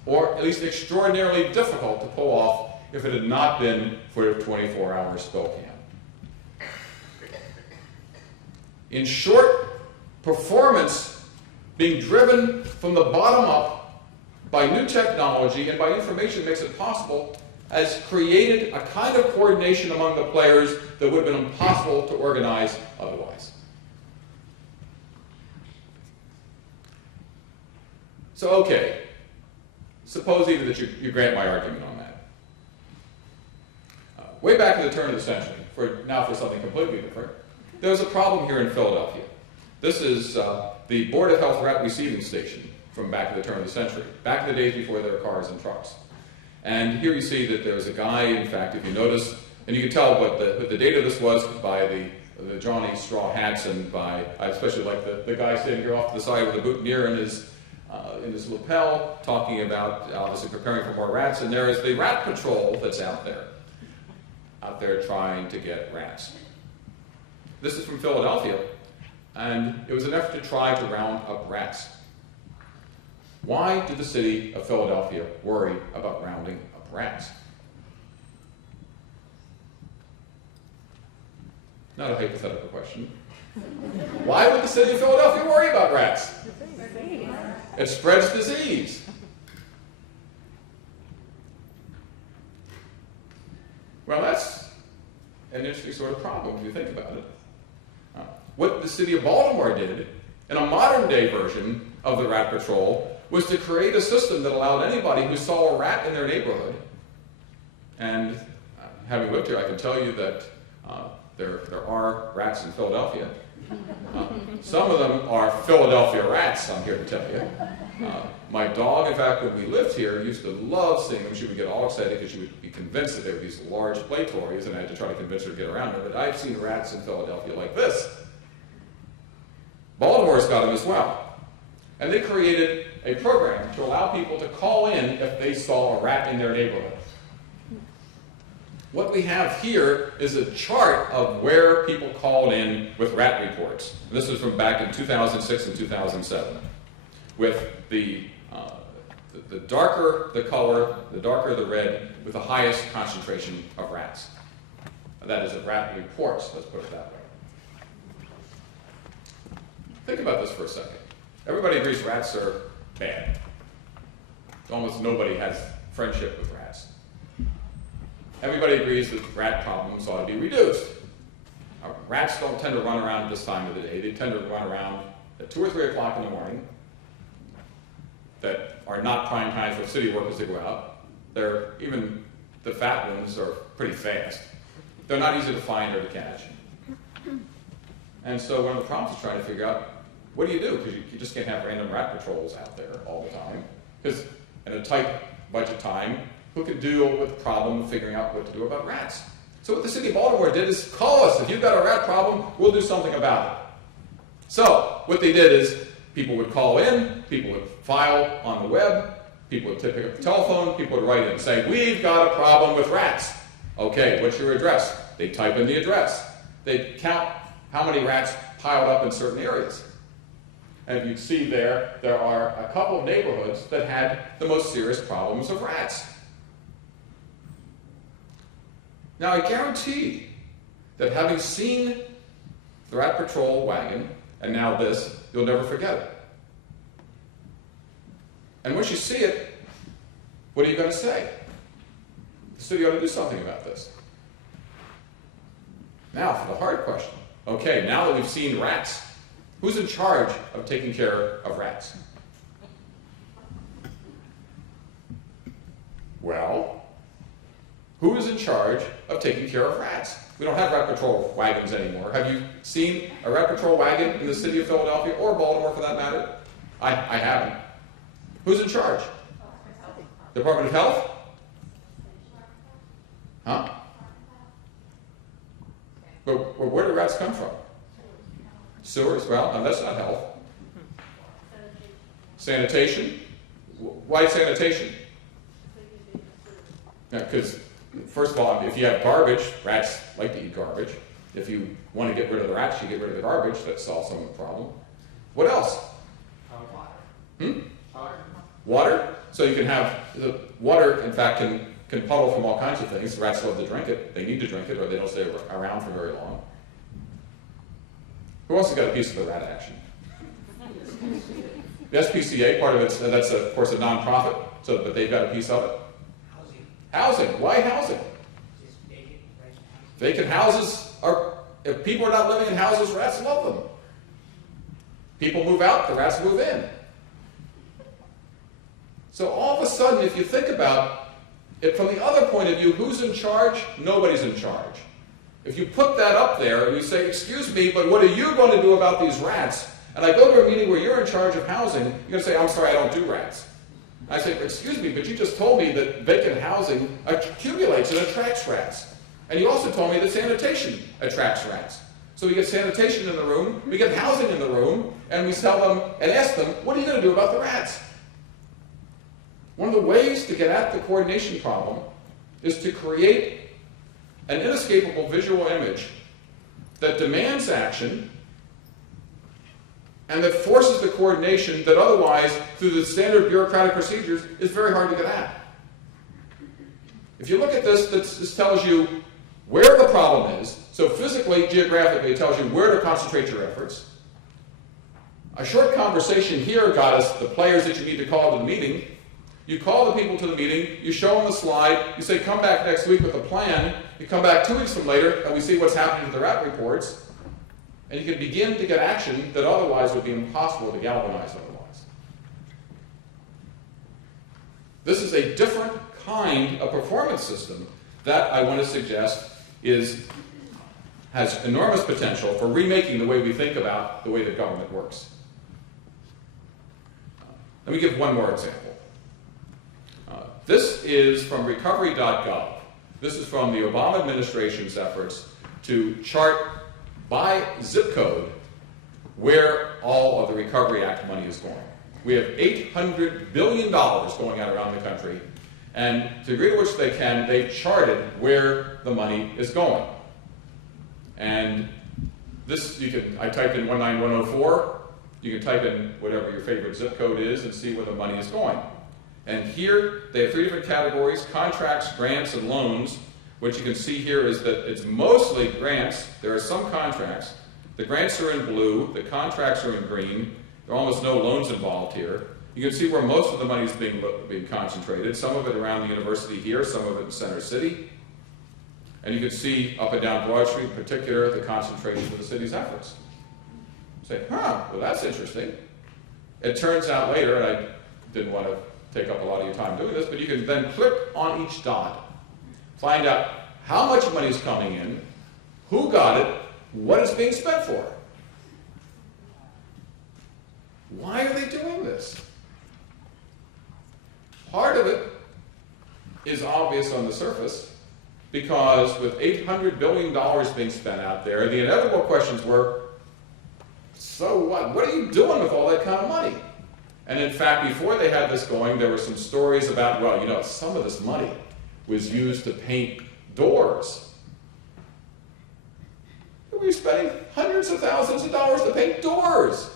or at least extraordinarily difficult to pull off if it had not been for a 24-hour spill cam. In short, performance being driven from the bottom up by new technology and by information that makes it possible has created a kind of coordination among the players that would have been impossible to organize otherwise. So, okay, suppose even that you grant my argument on that. Way back at the turn of the century, for something completely different, there was a problem here in Philadelphia. This is the Board of Health rat receiving station from back at the turn of the century, back in the days before there were cars and trucks. And here you see that there's a guy, in fact, if you notice, and you can tell what the date of this was by the Johnny straw hats and by, I especially like the guy standing here off to the side with the boutonniere in his lapel, talking about obviously preparing for more rats, and there is the rat patrol that's out there trying to get rats. This is from Philadelphia, and it was an effort to try to round up rats. Why did the city of Philadelphia worry about rounding up rats? Not a hypothetical question. Why would the city of Philadelphia worry about rats? It spreads disease. Well, that's an interesting sort of problem when you think about it. What the city of Baltimore did, in a modern day version of the rat patrol, was to create a system that allowed anybody who saw a rat in their neighborhood, and having lived here, I can tell you that there are rats in Philadelphia. Some of them are Philadelphia rats, I'm here to tell you. My dog, in fact, when we lived here, used to love seeing them. She would get all excited because she would be convinced that they were these large play toys, and I had to try to convince her to get around them. But I've seen rats in Philadelphia like this. Baltimore's got them as well. And they created a program to allow people to call in if they saw a rat in their neighborhood. What we have here is a chart of where people called in with rat reports. And this was from back in 2006 and 2007, with the The darker the color, the darker the red, with the highest concentration of rats. That is, of rat reports, let's put it that way. Think about this for a second. Everybody agrees rats are bad. Almost nobody has friendship with rats. Everybody agrees that rat problems ought to be reduced. Rats don't tend to run around at this time of the day. They tend to run around at 2 or 3 o'clock in the morning that are not prime times for city workers to go out. Even the fat ones are pretty fast. They're not easy to find or to catch. And so one of the problems is trying to figure out, what do you do? Because you just can't have random rat patrols out there all the time. Because in a tight budget time, who can deal with the problem of figuring out what to do about rats? So what the city of Baltimore did is call us. If you've got a rat problem, we'll do something about it. So what they did is people would call in, people would file on the web, people would pick up the telephone, people would write in and say, we've got a problem with rats. Okay, what's your address? They type in the address. They count how many rats piled up in certain areas. And you see there are a couple of neighborhoods that had the most serious problems of rats. Now, I guarantee that having seen the Rat Patrol wagon, and now this, you'll never forget it. And once you see it, what are you going to say? The city ought to do something about this. Now, for the hard question. Okay, now that we've seen rats, who's in charge of taking care of rats? Well, who is in charge of taking care of rats? We don't have Rat Patrol wagons anymore. Have you seen a Rat Patrol wagon in the city of Philadelphia, or Baltimore for that matter? I haven't. Who's in charge? Department of Health? Huh? But where do rats come from? Sewers? Well, no, that's not health. Sanitation? Why sanitation? Because, first of all, if you have garbage, rats like to eat garbage. If you want to get rid of the rats, you get rid of the garbage. That solves some of the problem. What else? Water. Water? So you can have the water, in fact, can puddle from all kinds of things. Rats love to drink it. They need to drink it, or they don't stay around for very long. Who else has got a piece of the rat action? The SPCA, part of it, that's of course a nonprofit, but they've got a piece of it. Housing. Why housing? Vacant houses are, if people are not living in houses, rats love them. People move out, the rats move in. So all of a sudden, if you think about it from the other point of view, who's in charge? Nobody's in charge. If you put that up there and you say, excuse me, but what are you going to do about these rats? And I go to a meeting where you're in charge of housing, you're going to say, I'm sorry, I don't do rats. I say, excuse me, but you just told me that vacant housing accumulates and attracts rats. And you also told me that sanitation attracts rats. So we get sanitation in the room, we get housing in the room, and we tell them and ask them, what are you going to do about the rats? One of the ways to get at the coordination problem is to create an inescapable visual image that demands action and that forces the coordination that otherwise, through the standard bureaucratic procedures, is very hard to get at. If you look at this, this tells you where the problem is. So physically, geographically, it tells you where to concentrate your efforts. A short conversation here got us the players that you need to call to the meeting. You call the people to the meeting, you show them the slide, you say, come back next week with a plan. You come back 2 weeks from later, and we see what's happening to the rat reports. And you can begin to get action that otherwise would be impossible to galvanize otherwise. This is a different kind of performance system that I want to suggest has enormous potential for remaking the way we think about the way that government works. Let me give one more example. This is from recovery.gov. This is from the Obama administration's efforts to chart by zip code where all of the Recovery Act money is going. We have $800 billion going out around the country, and to the degree to which they can, they've charted where the money is going. And this, I typed in 19104, you can type in whatever your favorite zip code is and see where the money is going. And here they have three different categories: contracts, grants, and loans. What you can see here is that it's mostly grants. There are some contracts. The grants are in blue, the contracts are in green. There are almost no loans involved here. You can see where most of the money is being concentrated, some of it around the university here, some of it in Center City. And you can see up and down Broad Street in particular the concentration of the city's efforts. You say, well, that's interesting. It turns out later, and I didn't want to take up a lot of your time doing this, but you can then click on each dot, find out how much money is coming in, who got it, what it's being spent for. Why are they doing this? Part of it is obvious on the surface, because with $800 billion being spent out there, the inevitable questions were, so what? What are you doing with all that kind of money? And in fact, before they had this going, there were some stories about, well, you know, some of this money was used to paint doors. We were spending hundreds of thousands of dollars to paint doors.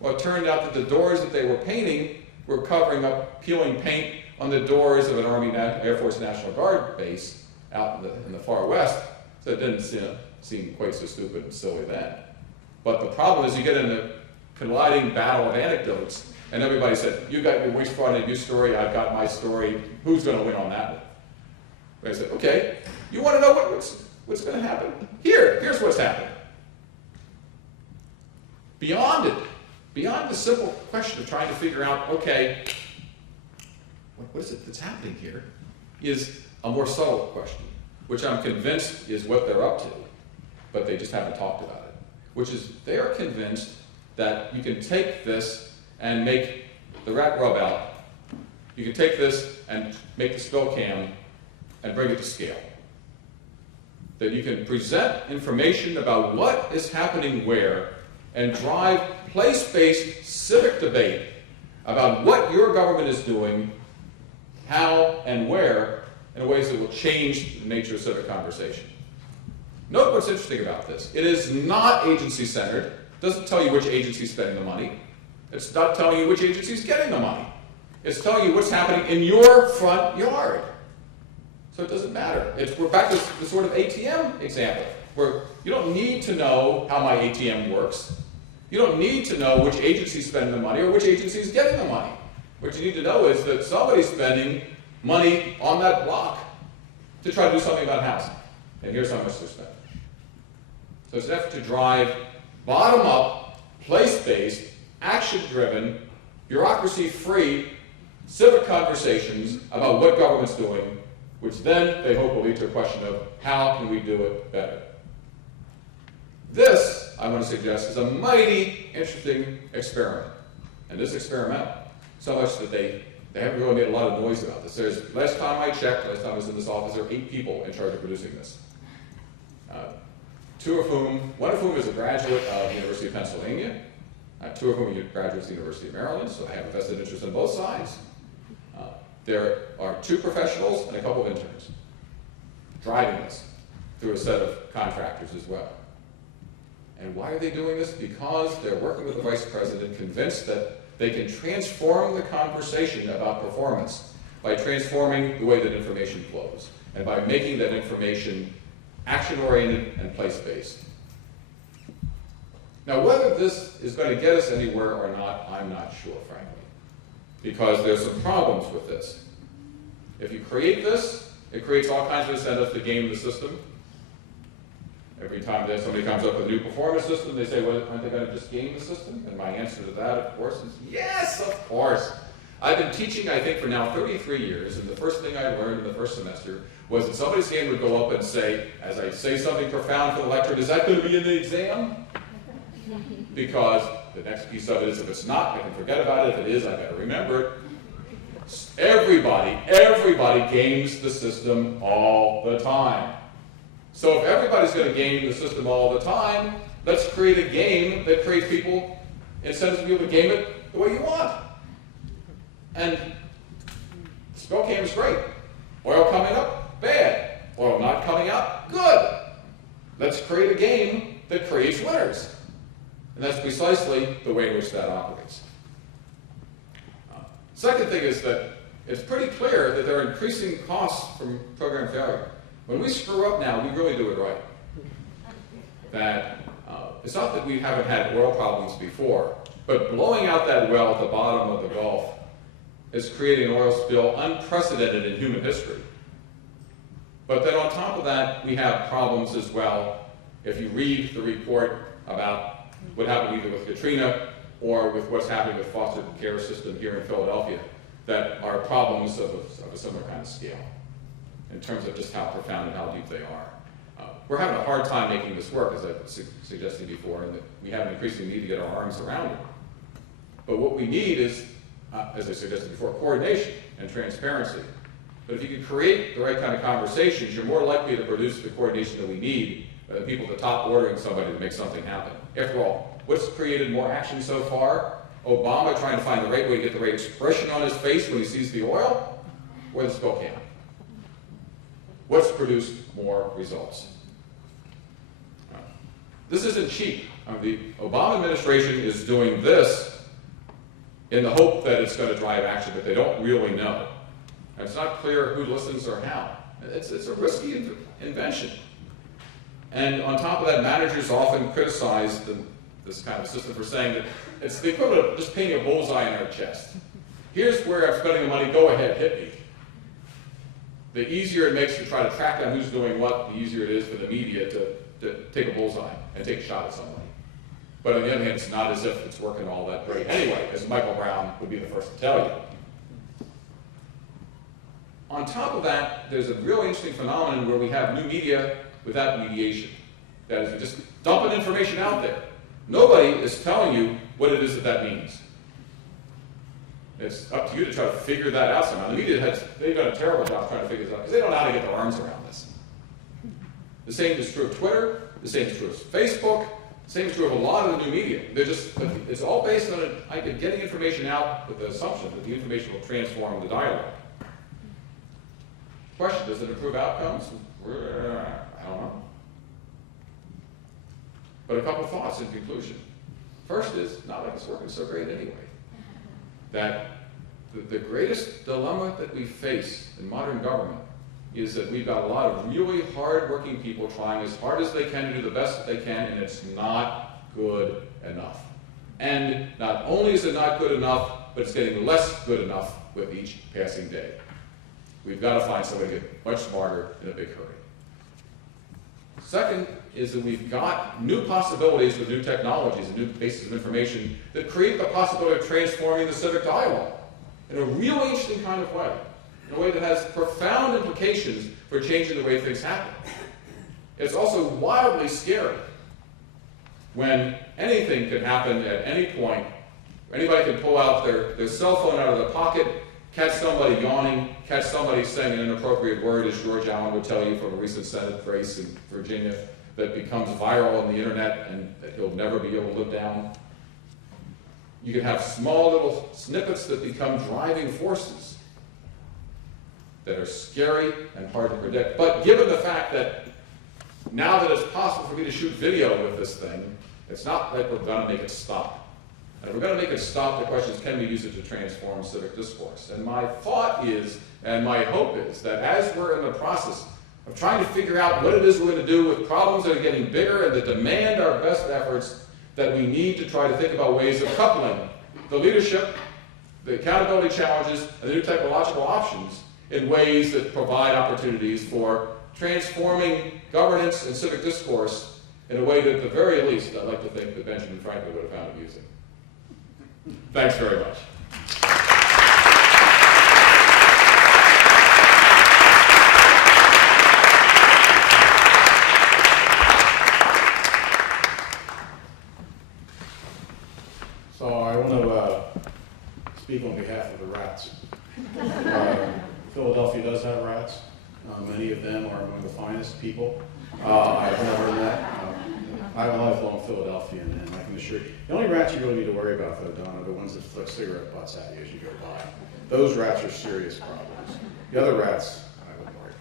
Well, it turned out that the doors that they were painting were covering up, peeling paint on the doors of an Army Air Force National Guard base out in the far west, so it didn't seem quite so stupid and silly then. But the problem is you get in a colliding battle of anecdotes, and everybody said, you got your waste, fraud, and abuse story, I've got my story, who's going to win on that one? And I said, okay, you want to know what's going to happen? Here's what's happening. Beyond it, beyond the simple question of trying to figure out, okay, what is it that's happening here, is a more subtle question, which I'm convinced is what they're up to, but they just haven't talked about it, which is they're convinced that you can take this and make the rat rub out, you can take this and make the spill cam and bring it to scale. That you can present information about what is happening where and drive place-based civic debate about what your government is doing, how and where, in ways that will change the nature of civic conversation. Note what's interesting about this. It is not agency-centered. It doesn't tell you which agency is spending the money. It's not telling you which agency is getting the money. It's telling you what's happening in your front yard. So it doesn't matter. We're back to the sort of ATM example, where you don't need to know how my ATM works. You don't need to know which agency is spending the money or which agency is getting the money. What you need to know is that somebody's spending money on that block to try to do something about housing. And here's how much they're spending. So it's an effort to drive bottom-up, place-based, action-driven, bureaucracy-free civic conversations about what government's doing, which then they hope will lead to a question of how can we do it better. This, I want to suggest, is a mighty interesting experiment. And this experimental, so much that they haven't really made a lot of noise about this. Last time I checked, last time I was in this office, there are 8 people in charge of producing this. One of whom is a graduate of the University of Pennsylvania, 2 of whom are graduates of the University of Maryland, so I have a vested interest on both sides. There are 2 professionals and a couple of interns driving this through a set of contractors as well. And why are they doing this? Because they're working with the Vice President, convinced that they can transform the conversation about performance by transforming the way that information flows and by making that information action-oriented and place-based. Now, whether this is going to get us anywhere or not, I'm not sure, frankly, because there's some problems with this. If you create this, it creates all kinds of incentives to game the system. Every time that somebody comes up with a new performance system, they say, well, aren't they going to just game the system? And my answer to that, of course, is yes, of course. I've been teaching, I think, for now 33 years, and the first thing I learned in the first semester was that somebody's hand would go up and say, as I say something profound for the lecture, is that going to be in the exam? Because the next piece of it is, if it's not, I can forget about it. If it is, I better remember it. Everybody games the system all the time. So if everybody's going to game the system all the time, let's create a game that creates people incentives to be able to game it the way you want. And spill cam is great. Oil coming up, bad. Oil not coming out, good. Let's create a game that creates winners. And that's precisely the way in which that operates. Second thing is that it's pretty clear that there are increasing costs from program failure. When we screw up now, we really do it right. That it's not that we haven't had oil problems before, but blowing out that well at the bottom of the Gulf is creating an oil spill unprecedented in human history. But then on top of that, we have problems as well. If you read the report about what happened either with Katrina or with what's happening with foster care system here in Philadelphia, that are problems of a similar kind of scale in terms of just how profound and how deep they are. We're having a hard time making this work, as I was suggesting before, and that we have an increasing need to get our arms around it. But what we need is, as I suggested before, coordination and transparency. But if you can create the right kind of conversations, you're more likely to produce the coordination that we need than people at the top ordering somebody to make something happen. After all, what's created more action so far? Obama trying to find the right way to get the right expression on his face when he sees the oil, or the Spokane? What's produced more results? This isn't cheap. The Obama administration is doing this in the hope that it's going to drive action, but they don't really know. And it's not clear who listens or how. It's a risky invention. And on top of that, managers often criticize this kind of system for saying that it's the equivalent of just painting a bullseye in our chest. Here's where I'm spending the money, go ahead, hit me. The easier it makes to try to track down who's doing what, the easier it is for the media to take a bullseye and take a shot at somebody. But on the other hand, it's not as if it's working all that great anyway, as Michael Brown would be the first to tell you. On top of that, there's a really interesting phenomenon where we have new media without mediation. That is, we're just dumping information out there. Nobody is telling you what it is that means. It's up to you to try to figure that out somehow. The media they've done a terrible job trying to figure this out because they don't know how to get their arms around this. The same is true of Twitter, the same is true of Facebook, the same is true of a lot of the new media. It's all based on getting information out with the assumption that the information will transform the dialogue. Question, does it improve outcomes? I don't know. But a couple thoughts in conclusion. First is, not like it's working so great anyway. That the greatest dilemma that we face in modern government is that we've got a lot of really hard-working people trying as hard as they can to do the best that they can, and it's not good enough. And not only is it not good enough, but it's getting less good enough with each passing day. We've got to find somebody to get much smarter in a big hurry. Second is that we've got new possibilities with new technologies and new bases of information that create the possibility of transforming the civic dialogue in a really interesting kind of way, in a way that has profound implications for changing the way things happen. It's also wildly scary when anything can happen at any point. Anybody can pull out their cell phone out of their pocket, catch somebody yawning, catch somebody saying an inappropriate word, as George Allen would tell you from a recent Senate race in Virginia, that becomes viral on the internet and that he'll never be able to live down. You can have small little snippets that become driving forces that are scary and hard to predict. But given the fact that now that it's possible for me to shoot video with this thing, it's not like we're going to make it stop. And if we're going to make it stop, the question is, can we use it to transform civic discourse? And my thought is, and my hope is, that as we're in the process of trying to figure out what it is we're going to do with problems that are getting bigger and that demand our best efforts, that we need to try to think about ways of coupling the leadership, the accountability challenges, and the new technological options in ways that provide opportunities for transforming governance and civic discourse in a way that, at the very least, I'd like to think that Benjamin Franklin would have found amusing. Thanks very much. So I want to speak on behalf of the rats. Philadelphia does have rats. Many of them are among the finest people I've ever met. I'm a lifelong Philadelphian, and I can assure you, the only rats you really need to worry about, though, Don, are the ones that flick cigarette butts at you as you go by. Those rats are serious problems. The other rats, I wouldn't worry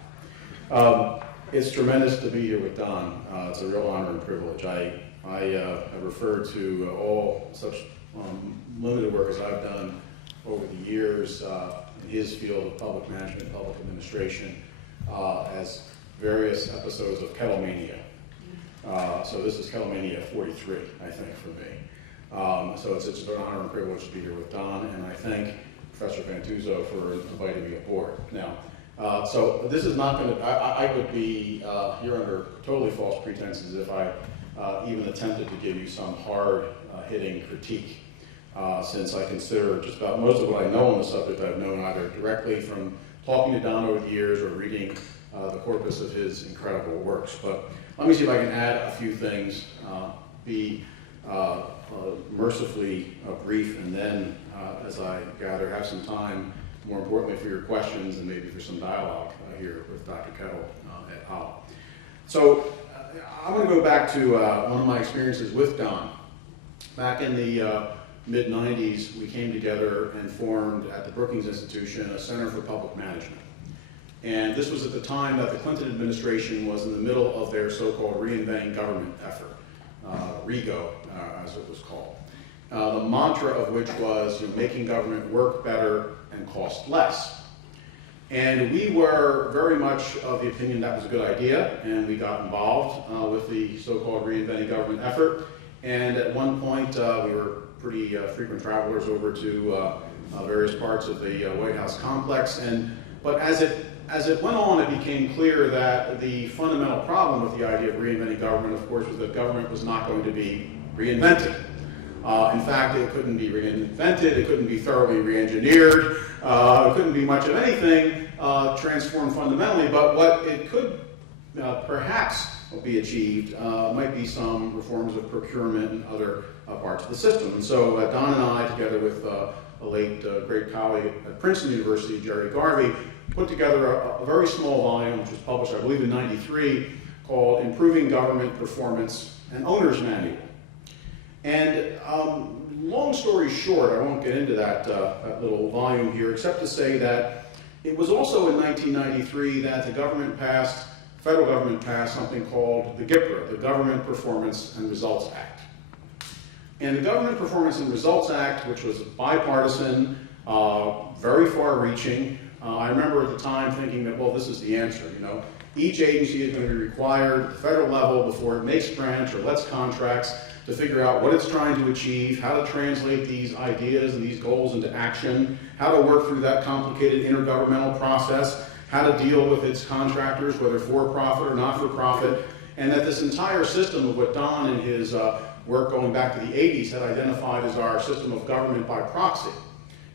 about. It's tremendous to be here with Don. It's a real honor and privilege. I have referred to all such limited work as I've done over the years in his field of public management, public administration, as various episodes of Kettl mania. So this is Kettl mania 43, I think, for me. So it's an honor and privilege to be here with Don, and I thank Professor Fantuzzo for inviting me aboard. Now, so this is not going to, I would be here under totally false pretenses if I even attempted to give you some hard-hitting critique, since I consider just about most of what I know on the subject I've known either directly from talking to Don over the years or reading the corpus of his incredible works. But let me see if I can add a few things, be mercifully brief, and then, as I gather, have some time, more importantly, for your questions and maybe for some dialogue here with Dr. Kettl et al. So I'm going to go back to one of my experiences with Don. Back in the mid-90s, we came together and formed at the Brookings Institution a Center for Public Management. And this was at the time that the Clinton administration was in the middle of their so-called reinventing government effort, RIGO, as it was called. The mantra of which was, making government work better and cost less. And we were very much of the opinion that was a good idea, and we got involved with the so-called reinventing government effort. And at one point, we were pretty frequent travelers over to various parts of the White House complex. But as it went on, it became clear that the fundamental problem with the idea of reinventing government, of course, was that government was not going to be reinvented. In fact, it couldn't be reinvented, it couldn't be thoroughly re-engineered, it couldn't be much of anything transformed fundamentally, but what it could perhaps be achieved might be some reforms of procurement and other parts of the system. And so Don and I, together with a late great colleague at Princeton University, Jerry Garvey, put together a very small volume, which was published, I believe, in '93, called Improving Government Performance, an Owner's Manual. And long story short, I won't get into that little volume here, except to say that it was also in 1993 that the federal government passed something called the GPRA, the Government Performance and Results Act. And the Government Performance and Results Act, which was bipartisan, very far-reaching, I remember at the time thinking that, well, this is the answer, Each agency is going to be required at the federal level before it makes grants or lets contracts to figure out what it's trying to achieve, how to translate these ideas and these goals into action, how to work through that complicated intergovernmental process, how to deal with its contractors, whether for-profit or not-for-profit, and that this entire system of what Don in his work going back to the 80s had identified as our system of government by proxy,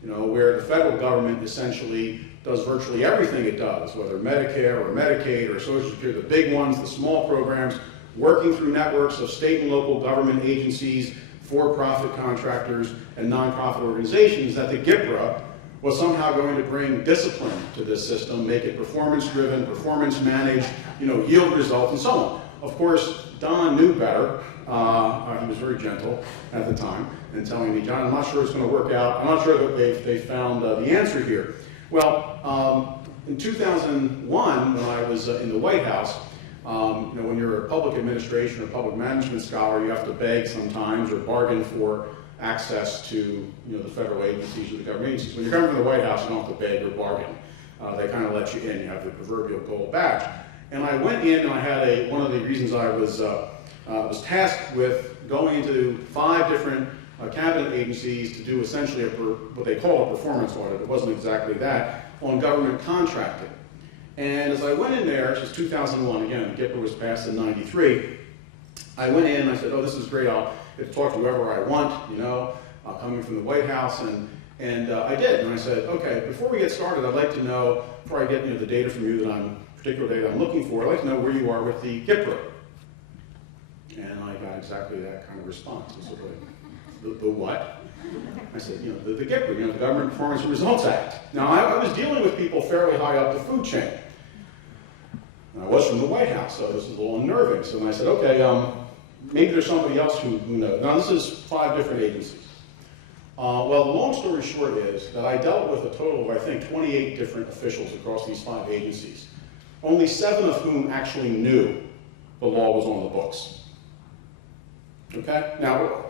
where the federal government essentially does virtually everything it does, whether Medicare or Medicaid or Social Security, the big ones, the small programs, working through networks of state and local government agencies, for-profit contractors, and nonprofit organizations, that the GPRA was somehow going to bring discipline to this system, make it performance-driven, performance-managed, yield results, and so on. Of course, Don knew better. He was very gentle at the time in telling me, John, I'm not sure it's going to work out. I'm not sure that they found the answer here. Well, in 2001, when I was in the White House, when you're a public administration or public management scholar, you have to beg sometimes or bargain for access to the federal agencies or the government agencies. When you're coming from the White House, you don't have to beg or bargain. They kind of let you in. You have the proverbial gold badge. And I went in and I had one of the reasons I was tasked with going into 5 different cabinet agencies to do essentially what they call a performance audit. It wasn't exactly that, on government contracting. And as I went in there, this was 2001, again, GPRA was passed in '93, I went in and I said, oh, this is great, I'll get to talk to whoever I want, coming from the White House, and I did. And I said, okay, before we get started, I'd like to know, before I get the data from you particular data I'm looking for, I'd like to know where you are with the GPRA. And I got exactly that kind of response. I said, the what? I said, the GPRA, the Government Performance and Results Act. Now, I was dealing with people fairly high up the food chain. And I was from the White House, so this is a little unnerving. So I said, okay, maybe there's somebody else who knows. Now, this is 5 different agencies. Well, the long story short is that I dealt with a total of, I think, 28 different officials across these 5 agencies, only 7 of whom actually knew the law was on the books. Okay? Now,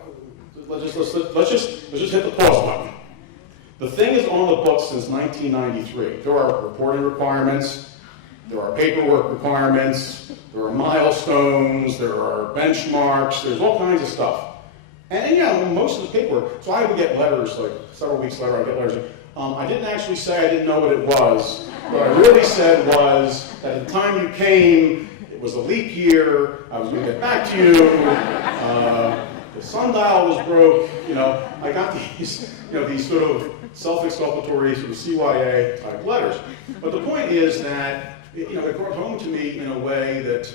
let's just hit the pause button. The thing is on the books since 1993. There are reporting requirements, there are paperwork requirements, there are milestones, there are benchmarks, there's all kinds of stuff. And yeah, most of the paperwork, so I would get letters, like several weeks later I'd get letters. I didn't actually say I didn't know what it was. What I really said was that at the time you came, it was a leap year, I was going to get back to you, the sundial was broke, I got these, these sort of self-exculpatory sort of CYA type letters. But the point is that, it brought home to me in a way that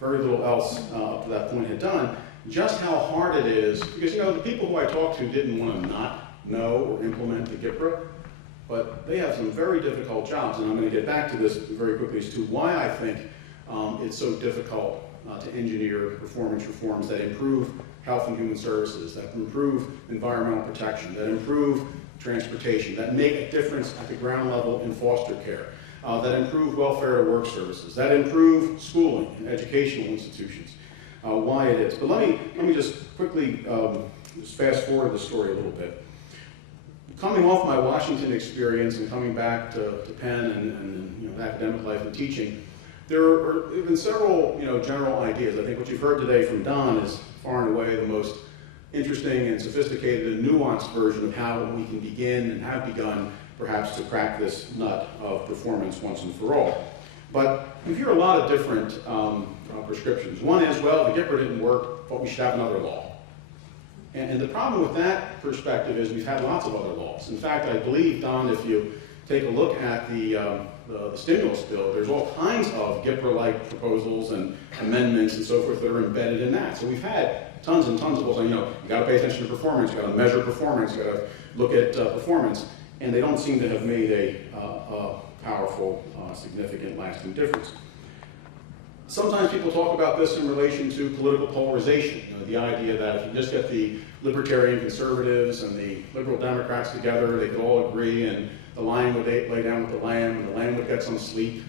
very little else up to that point had done, just how hard it is, because the people who I talked to didn't want to not know or implement the GIPRA, but they have some very difficult jobs, and I'm going to get back to this very quickly as to why I think it's so difficult to engineer performance reforms that improve health and human services, that improve environmental protection, that improve transportation, that make a difference at the ground level in foster care, that improve welfare to work services, that improve schooling and educational institutions. Why it is. But let me just quickly just fast forward the story a little bit. Coming off my Washington experience and coming back to Penn and academic life and teaching, there have been several general ideas. I think what you've heard today from Don is far and away the most interesting and sophisticated and nuanced version of how we can begin and have begun perhaps to crack this nut of performance once and for all. But you hear a lot of different prescriptions. One is, well, the GIPRA didn't work, but we should have another law. And the problem with that perspective is we've had lots of other laws. In fact, I believe, Don, if you take a look at the stimulus bill, there's all kinds of GIPRA-like proposals and amendments and so forth that are embedded in that. So we've had tons and tons of laws saying, you got to pay attention to performance, you got to measure performance, you got to look at performance, and they don't seem to have made a powerful, significant, lasting difference. Sometimes people talk about this in relation to political polarization. The idea that if you just get the libertarian conservatives and the liberal Democrats together, they could all agree, and the lion would lay down with the lamb, and the lamb would get some sleep,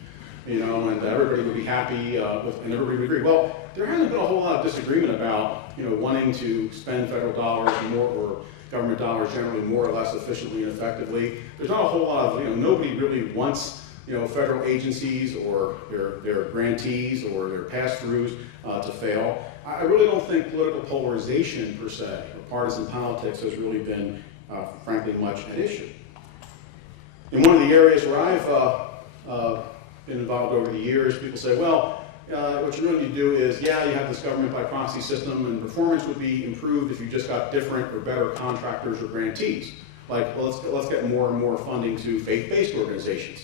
and everybody would be happy, and everybody would agree. Well, there hasn't been a whole lot of disagreement about, wanting to spend federal dollars more, or government dollars generally more or less efficiently and effectively. There's not a whole lot of, nobody really wants federal agencies or their grantees or their pass-throughs to fail. I really don't think political polarization per se, or partisan politics, has really been, frankly, much at issue. In one of the areas where I've been involved over the years, people say, well, what you really need to do is, you have this government by proxy system, and performance would be improved if you just got different or better contractors or grantees. Like, well, let's get more and more funding to faith-based organizations.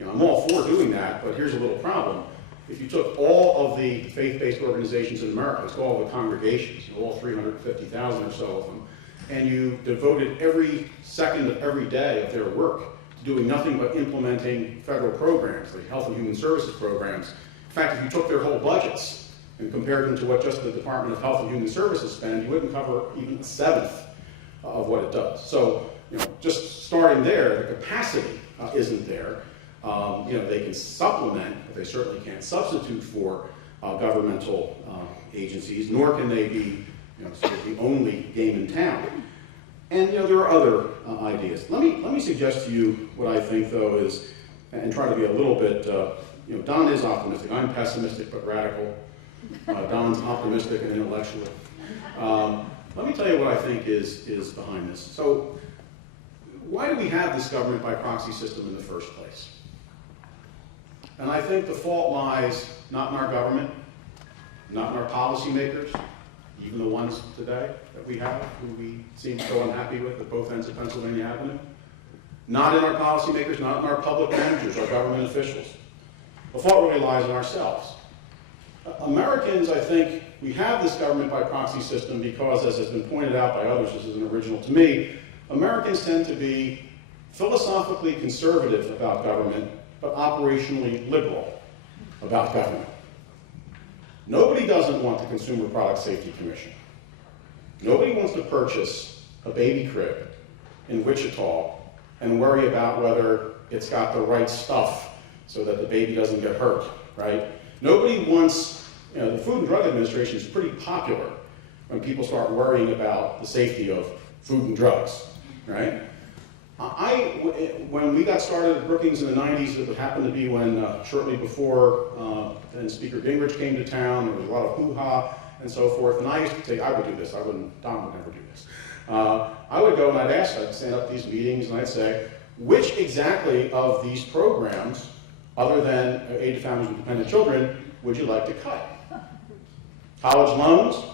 I'm all for doing that, but here's a little problem. If you took all of the faith-based organizations in America, it's all the congregations, all 350,000 or so of them, and you devoted every second of every day of their work to doing nothing but implementing federal programs, like health and human services programs. In fact, if you took their whole budgets and compared them to what just the Department of Health and Human Services spend, you wouldn't cover even a seventh of what it does. So, just starting there, the capacity isn't there. They can supplement, but they certainly can't substitute for governmental agencies, nor can they be sort of the only game in town. And there are other ideas. Let me suggest to you what I think, though, is, and try to be a little bit, Don is optimistic. I'm pessimistic but radical. Don's optimistic and intellectual. Let me tell you what I think is behind this. So, why do we have this government by proxy system in the first place? And I think the fault lies not in our government, not in our policymakers, even the ones today that we have, who we seem so unhappy with at both ends of Pennsylvania Avenue. Not in our policymakers, not in our public managers, our government officials. The fault really lies in ourselves. Americans, I think, we have this government by proxy system because, as has been pointed out by others, this isn't original to me, Americans tend to be philosophically conservative about government, but operationally liberal about government. Nobody doesn't want the Consumer Product Safety Commission. Nobody wants to purchase a baby crib in Wichita and worry about whether it's got the right stuff so that the baby doesn't get hurt, right? Nobody wants, the Food and Drug Administration is pretty popular when people start worrying about the safety of food and drugs, right? When we got started at Brookings in the 90s, it happened to be when, shortly before, then Speaker Gingrich came to town, there was a lot of hoo-ha and so forth, and I used to say, I would do this, Don would never do this. I would go and I'd stand up at these meetings and I'd say, which exactly of these programs, other than aid to families with dependent children, would you like to cut? College loans?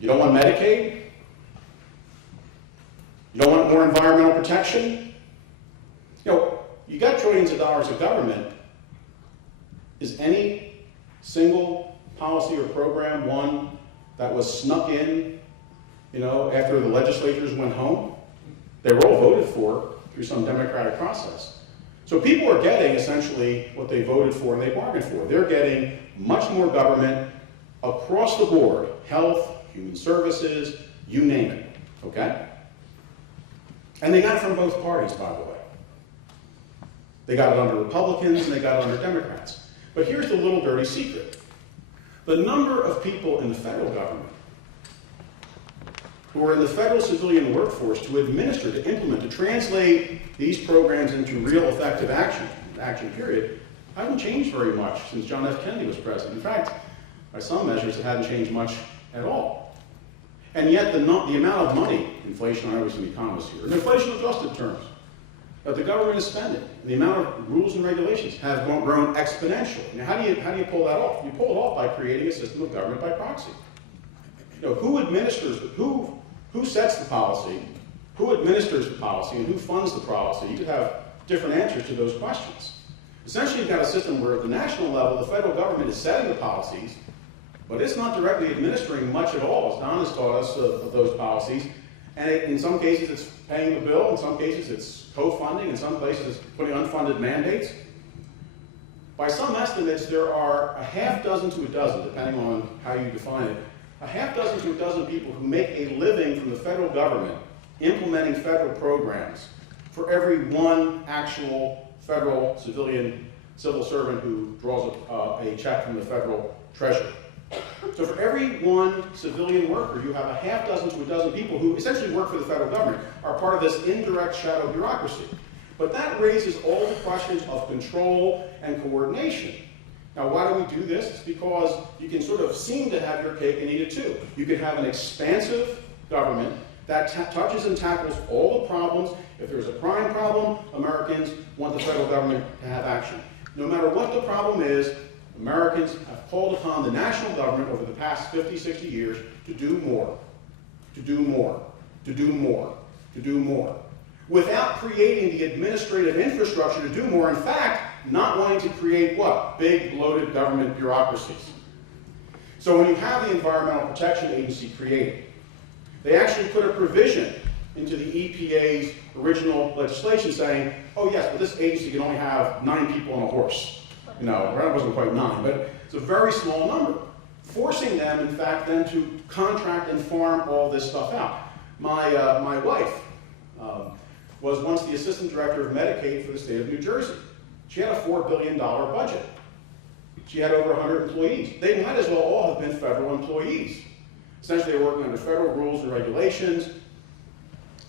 You don't want Medicaid? You don't want more environmental protection? You know, you got trillions of dollars of government. Is any single policy or program one that was snuck in, you know, after the legislatures went home? They were all voted for through some democratic process. So people are getting essentially what they voted for and they bargained for. They're getting much more government across the board, health, human services, you name it, okay? And they got it from both parties, by the way. They got it under Republicans and they got it under Democrats. But here's the little dirty secret. The number of people in the federal government who are in the federal civilian workforce to administer, to implement, to translate these programs into real effective action period, hasn't changed very much since John F. Kennedy was president. In fact, by some measures, it hadn't changed much at all. And yet the amount of money, inflation, I always am an economist here, in inflation-adjusted terms, that the government is spending, and the amount of rules and regulations have grown exponentially. Now, how do you pull that off? You pull it off by creating a system of government by proxy. You know, who administers, who sets the policy, who administers the policy, and who funds the policy? You could have different answers to those questions. Essentially, you've got a system where at the national level, the federal government is setting the policies, but it's not directly administering much at all, as Don has taught us, of those policies. And in some cases, it's paying the bill. In some cases, it's co-funding. In some places, it's putting unfunded mandates. By some estimates, there are a half dozen to a dozen, depending on how you define it, a half dozen to a dozen people who make a living from the federal government implementing federal programs for every one actual federal civil servant who draws a check from the federal treasury. So for every one civilian worker, you have a half dozen to a dozen people who essentially work for the federal government, are part of this indirect shadow bureaucracy. But that raises all the questions of control and coordination. Now, why do we do this? It's because you can sort of seem to have your cake and eat it too. You can have an expansive government that touches and tackles all the problems. If there's a crime problem, Americans want the federal government to have action. No matter what the problem is, Americans have called upon the national government over the past 50, 60 years to do more, to do more, to do more, to do more, without creating the administrative infrastructure to do more. In fact, not wanting to create what? Big, bloated government bureaucracies. So when you have the Environmental Protection Agency created, they actually put a provision into the EPA's original legislation saying, oh yes, but this agency can only have 9 people on a horse. You know, that wasn't quite 9, but it's a very small number, forcing them, in fact, then to contract and farm all this stuff out. My wife was once the assistant director of Medicaid for the state of New Jersey. She had a $4 billion budget. She had over 100 employees. They might as well all have been federal employees. Essentially, they were working under federal rules and regulations.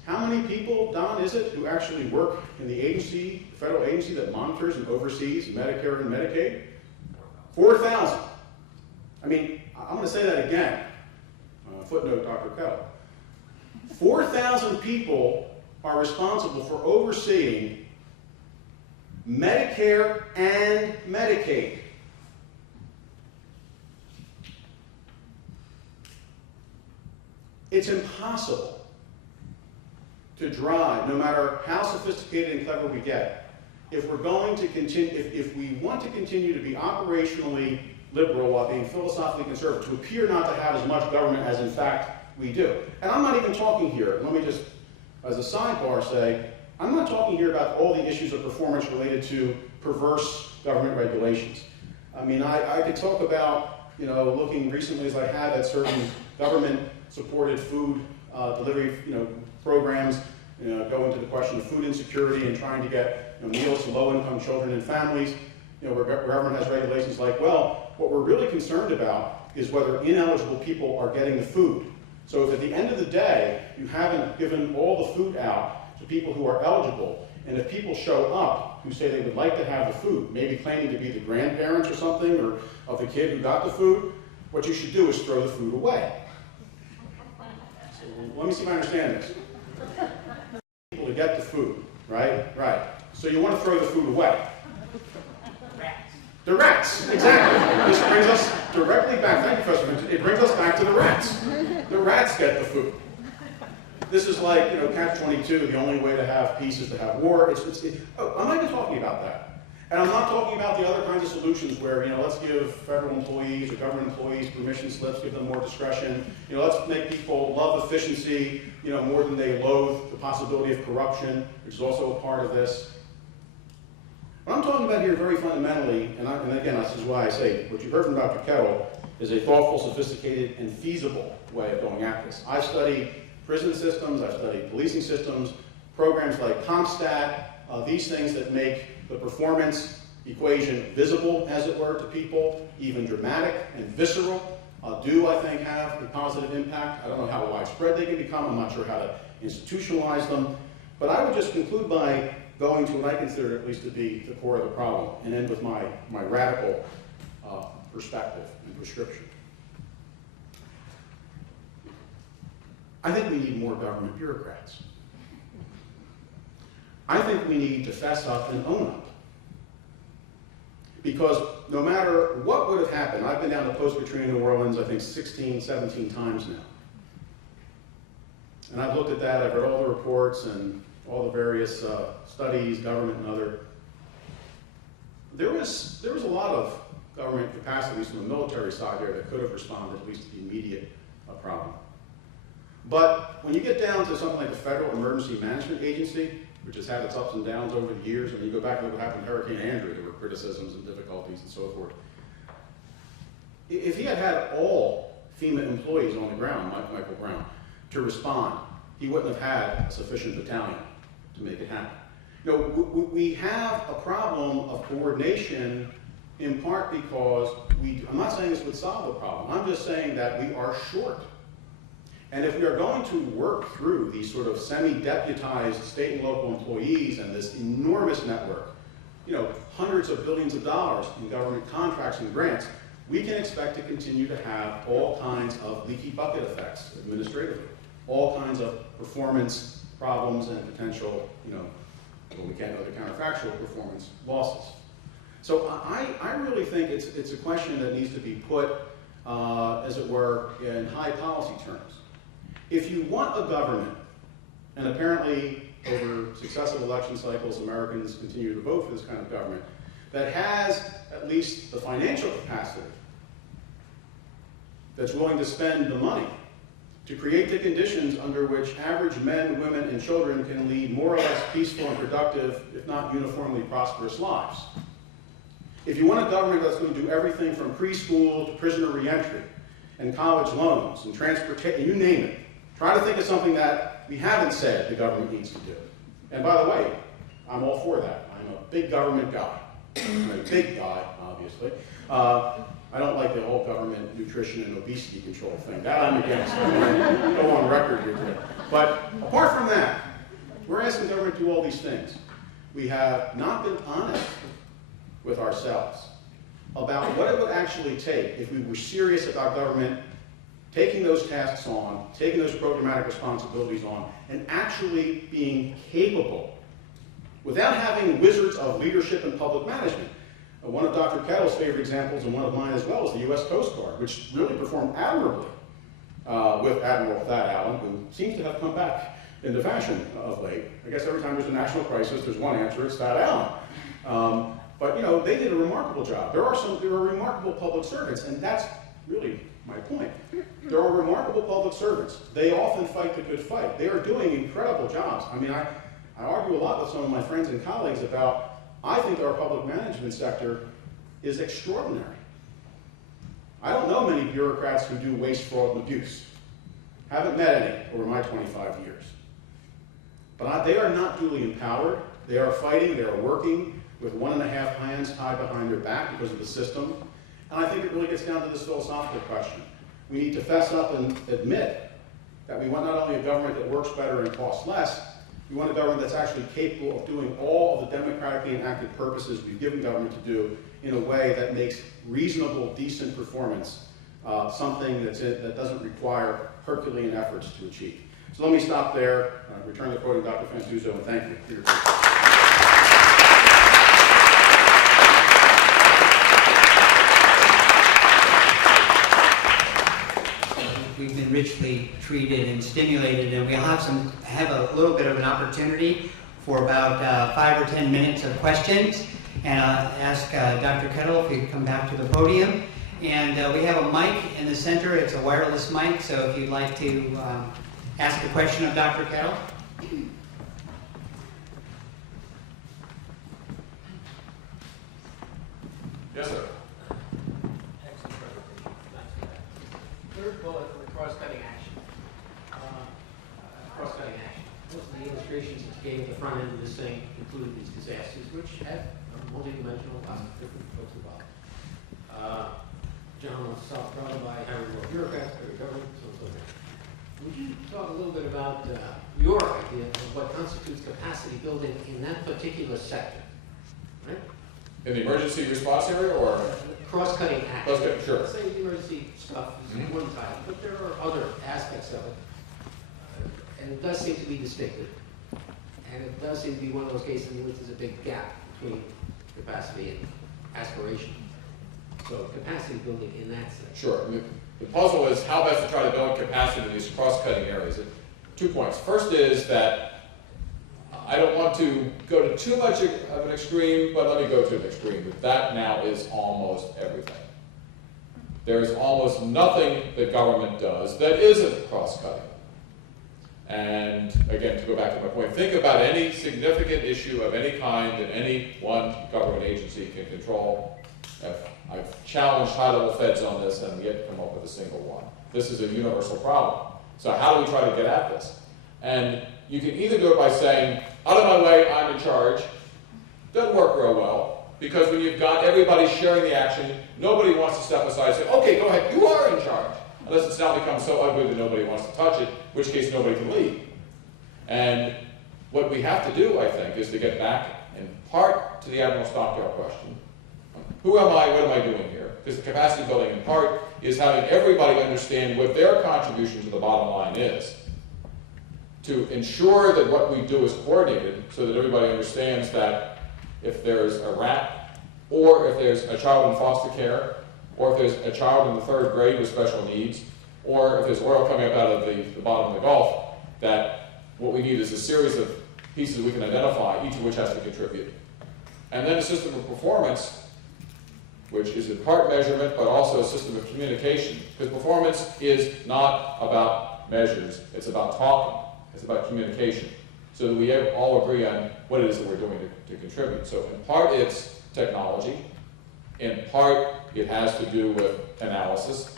How many people, Don, is it, who actually work in the agency, federal agency that monitors and oversees Medicare and Medicaid? 4,000. I mean, I'm going to say that again. Footnote, Dr. Kettl. 4,000 people are responsible for overseeing Medicare and Medicaid. It's impossible to drive, no matter how sophisticated and clever we get, if we're going to continue, if we want to continue to be operationally liberal while being philosophically conservative, to appear not to have as much government as in fact we do. And I'm not even talking here, let me just, as a sidebar say, I'm not talking here about all the issues of performance related to perverse government regulations. I mean, I could talk about, you know, looking recently as I have at certain government-supported food delivery, programs, go into the question of food insecurity and trying to get meals to low-income children and families, where government has regulations like, well, what we're really concerned about is whether ineligible people are getting the food. So if at the end of the day, you haven't given all the food out to people who are eligible. And if people show up who say they would like to have the food, maybe claiming to be the grandparents or something, or of the kid who got the food, what you should do is throw the food away. So let me see if I understand this. People to get the food, right? Right. So you want to throw the food away. The rats, exactly. This brings us directly back, thank you, Professor Vincent, it brings us back to the rats. The rats get the food. This is like, catch-22, the only way to have peace is to have war. I'm not even talking about that. And I'm not talking about the other kinds of solutions where, let's give federal employees or government employees permission slips, give them more discretion. Let's make people love efficiency, more than they loathe the possibility of corruption, which is also a part of this. What I'm talking about here very fundamentally, and again, this is why I say what you heard from Dr. Kettl is a thoughtful, sophisticated, and feasible way of going at this. I've studied prison systems, I've studied policing systems, programs like CompStat, these things that make the performance equation visible, as it were, to people, even dramatic and visceral, do, I think, have a positive impact. I don't know how widespread they can become, I'm not sure how to institutionalize them, but I would just conclude by going to what I consider at least to be the core of the problem, and end with my radical perspective and prescription. I think we need more government bureaucrats. I think we need to fess up and own up. Because no matter what would have happened, I've been down to Post-Katrina, New Orleans, I think 16, 17 times now. And I've looked at that, I've read all the reports and all the various studies, government and other. There was a lot of government capacities from the military side there that could have responded at least to the immediate problem. But when you get down to something like the Federal Emergency Management Agency, which has had its ups and downs over the years, and you go back to what happened to Hurricane Andrew, there were criticisms and difficulties and so forth. If he had had all FEMA employees on the ground, like Michael Brown, to respond, he wouldn't have had a sufficient battalion to make it happen. We have a problem of coordination in part because I'm not saying this would solve the problem, I'm just saying that we are short. And if we are going to work through these sort of semi-deputized state and local employees and this enormous network, hundreds of billions of dollars in government contracts and grants, we can expect to continue to have all kinds of leaky bucket effects administratively, all kinds of performance problems and potential, what we can't know the counterfactual performance losses. So I really think it's a question that needs to be put, as it were, in high policy terms. If you want a government, and apparently over successive election cycles, Americans continue to vote for this kind of government, that has at least the financial capacity, that's willing to spend the money to create the conditions under which average men, women, and children can lead more or less peaceful and productive, if not uniformly prosperous lives. If you want a government that's going to do everything from preschool to prisoner reentry, and college loans, and transportation, you name it, try to think of something that we haven't said the government needs to do. And by the way, I'm all for that. I'm a big government guy. I'm a big guy, obviously. I don't like the whole government nutrition and obesity control thing. That I'm against. I'm going to go on record here today. But apart from that, we're asking government to do all these things. We have not been honest with ourselves about what it would actually take if we were serious about government taking those tasks on, taking those programmatic responsibilities on, and actually being capable, without having wizards of leadership and public management. One of Dr. Kettl's favorite examples, and one of mine as well, is the U.S. Coast Guard, which really performed admirably with Admiral Thad Allen, who seems to have come back into fashion of late. I guess every time there's a national crisis, there's one answer, it's Thad Allen. But they did a remarkable job. There are remarkable public servants, and that's really my point. There are remarkable public servants. They often fight the good fight. They are doing incredible jobs. I mean, I argue a lot with some of my friends and colleagues about, I think our public management sector is extraordinary. I don't know many bureaucrats who do waste, fraud, and abuse. Haven't met any over my 25 years. But they are not duly empowered. They are fighting, they are working with 1.5 hands tied behind their back because of the system. And I think it really gets down to this philosophical question. We need to fess up and admit that we want not only a government that works better and costs less, We want a government that's actually capable of doing all of the democratically enacted purposes we've given government to do in a way that makes reasonable, decent performance something that doesn't require Herculean efforts to achieve. So let me stop there, return the quote to Dr. Fantuzzo, and thank you for your attention. We've been richly treated and stimulated, and we'll have a little bit of an opportunity for about 5 or 10 minutes of questions. And I'll ask Dr. Kettl if he could come back to the podium. And we have a mic in the center. It's a wireless mic, so if you'd like to ask a question of Dr. Kettl. Yes, sir. Excellent presentation. Thanks for that. Third bullet for cross-cutting action. Cross-cutting action. Most of the illustrations that you gave at the front end of this thing include these disasters, which have multi-dimensional, lots of different folks involved. John was brought by Harry World bureaucrats, federal government, so on and so forth. Would you talk a little bit about your idea of what constitutes capacity building in that particular sector? Right? In the emergency response area, or? Cross-cutting action. Cross-cutting, sure. Let's say the emergency stuff is one type, but there are other aspects of it. And it does seem to be distinctive. And it does seem to be one of those cases in which there's a big gap between capacity and aspiration. So capacity building in that sense. Sure. The puzzle is how best to try to build capacity in these cross-cutting areas. 2 points. First is that I don't want to go to too much of an extreme, but let me go to an extreme. That now is almost everything. There is almost nothing that government does that isn't cross-cutting. And again, to go back to my point, think about any significant issue of any kind that any one government agency can control. I've challenged high-level feds on this and yet to come up with a single one. This is a universal problem. So how do we try to get at this? And you can either do it by saying, out of my way, I'm in charge. Doesn't work real well, because when you've got everybody sharing the action, nobody wants to step aside and say, okay, go ahead, you are in charge. Unless it's now become so ugly that nobody wants to touch it, in which case nobody can lead. And what we have to do, I think, is to get back in part to the Admiral Stockdale question. Who am I? What am I doing here? Because the capacity building in part is having everybody understand what their contribution to the bottom line is, to ensure that what we do is coordinated so that everybody understands that if there's a rat, or if there's a child in foster care, or if there's a child in the 3rd grade with special needs, or if there's oil coming up out of the bottom of the Gulf, that what we need is a series of pieces we can identify, each of which has to contribute. And then a system of performance, which is in part measurement, but also a system of communication. Because performance is not about measures, it's about talking, it's about communication. So that we all agree on what it is that we're doing to contribute. So in part it's technology, in part it has to do with analysis,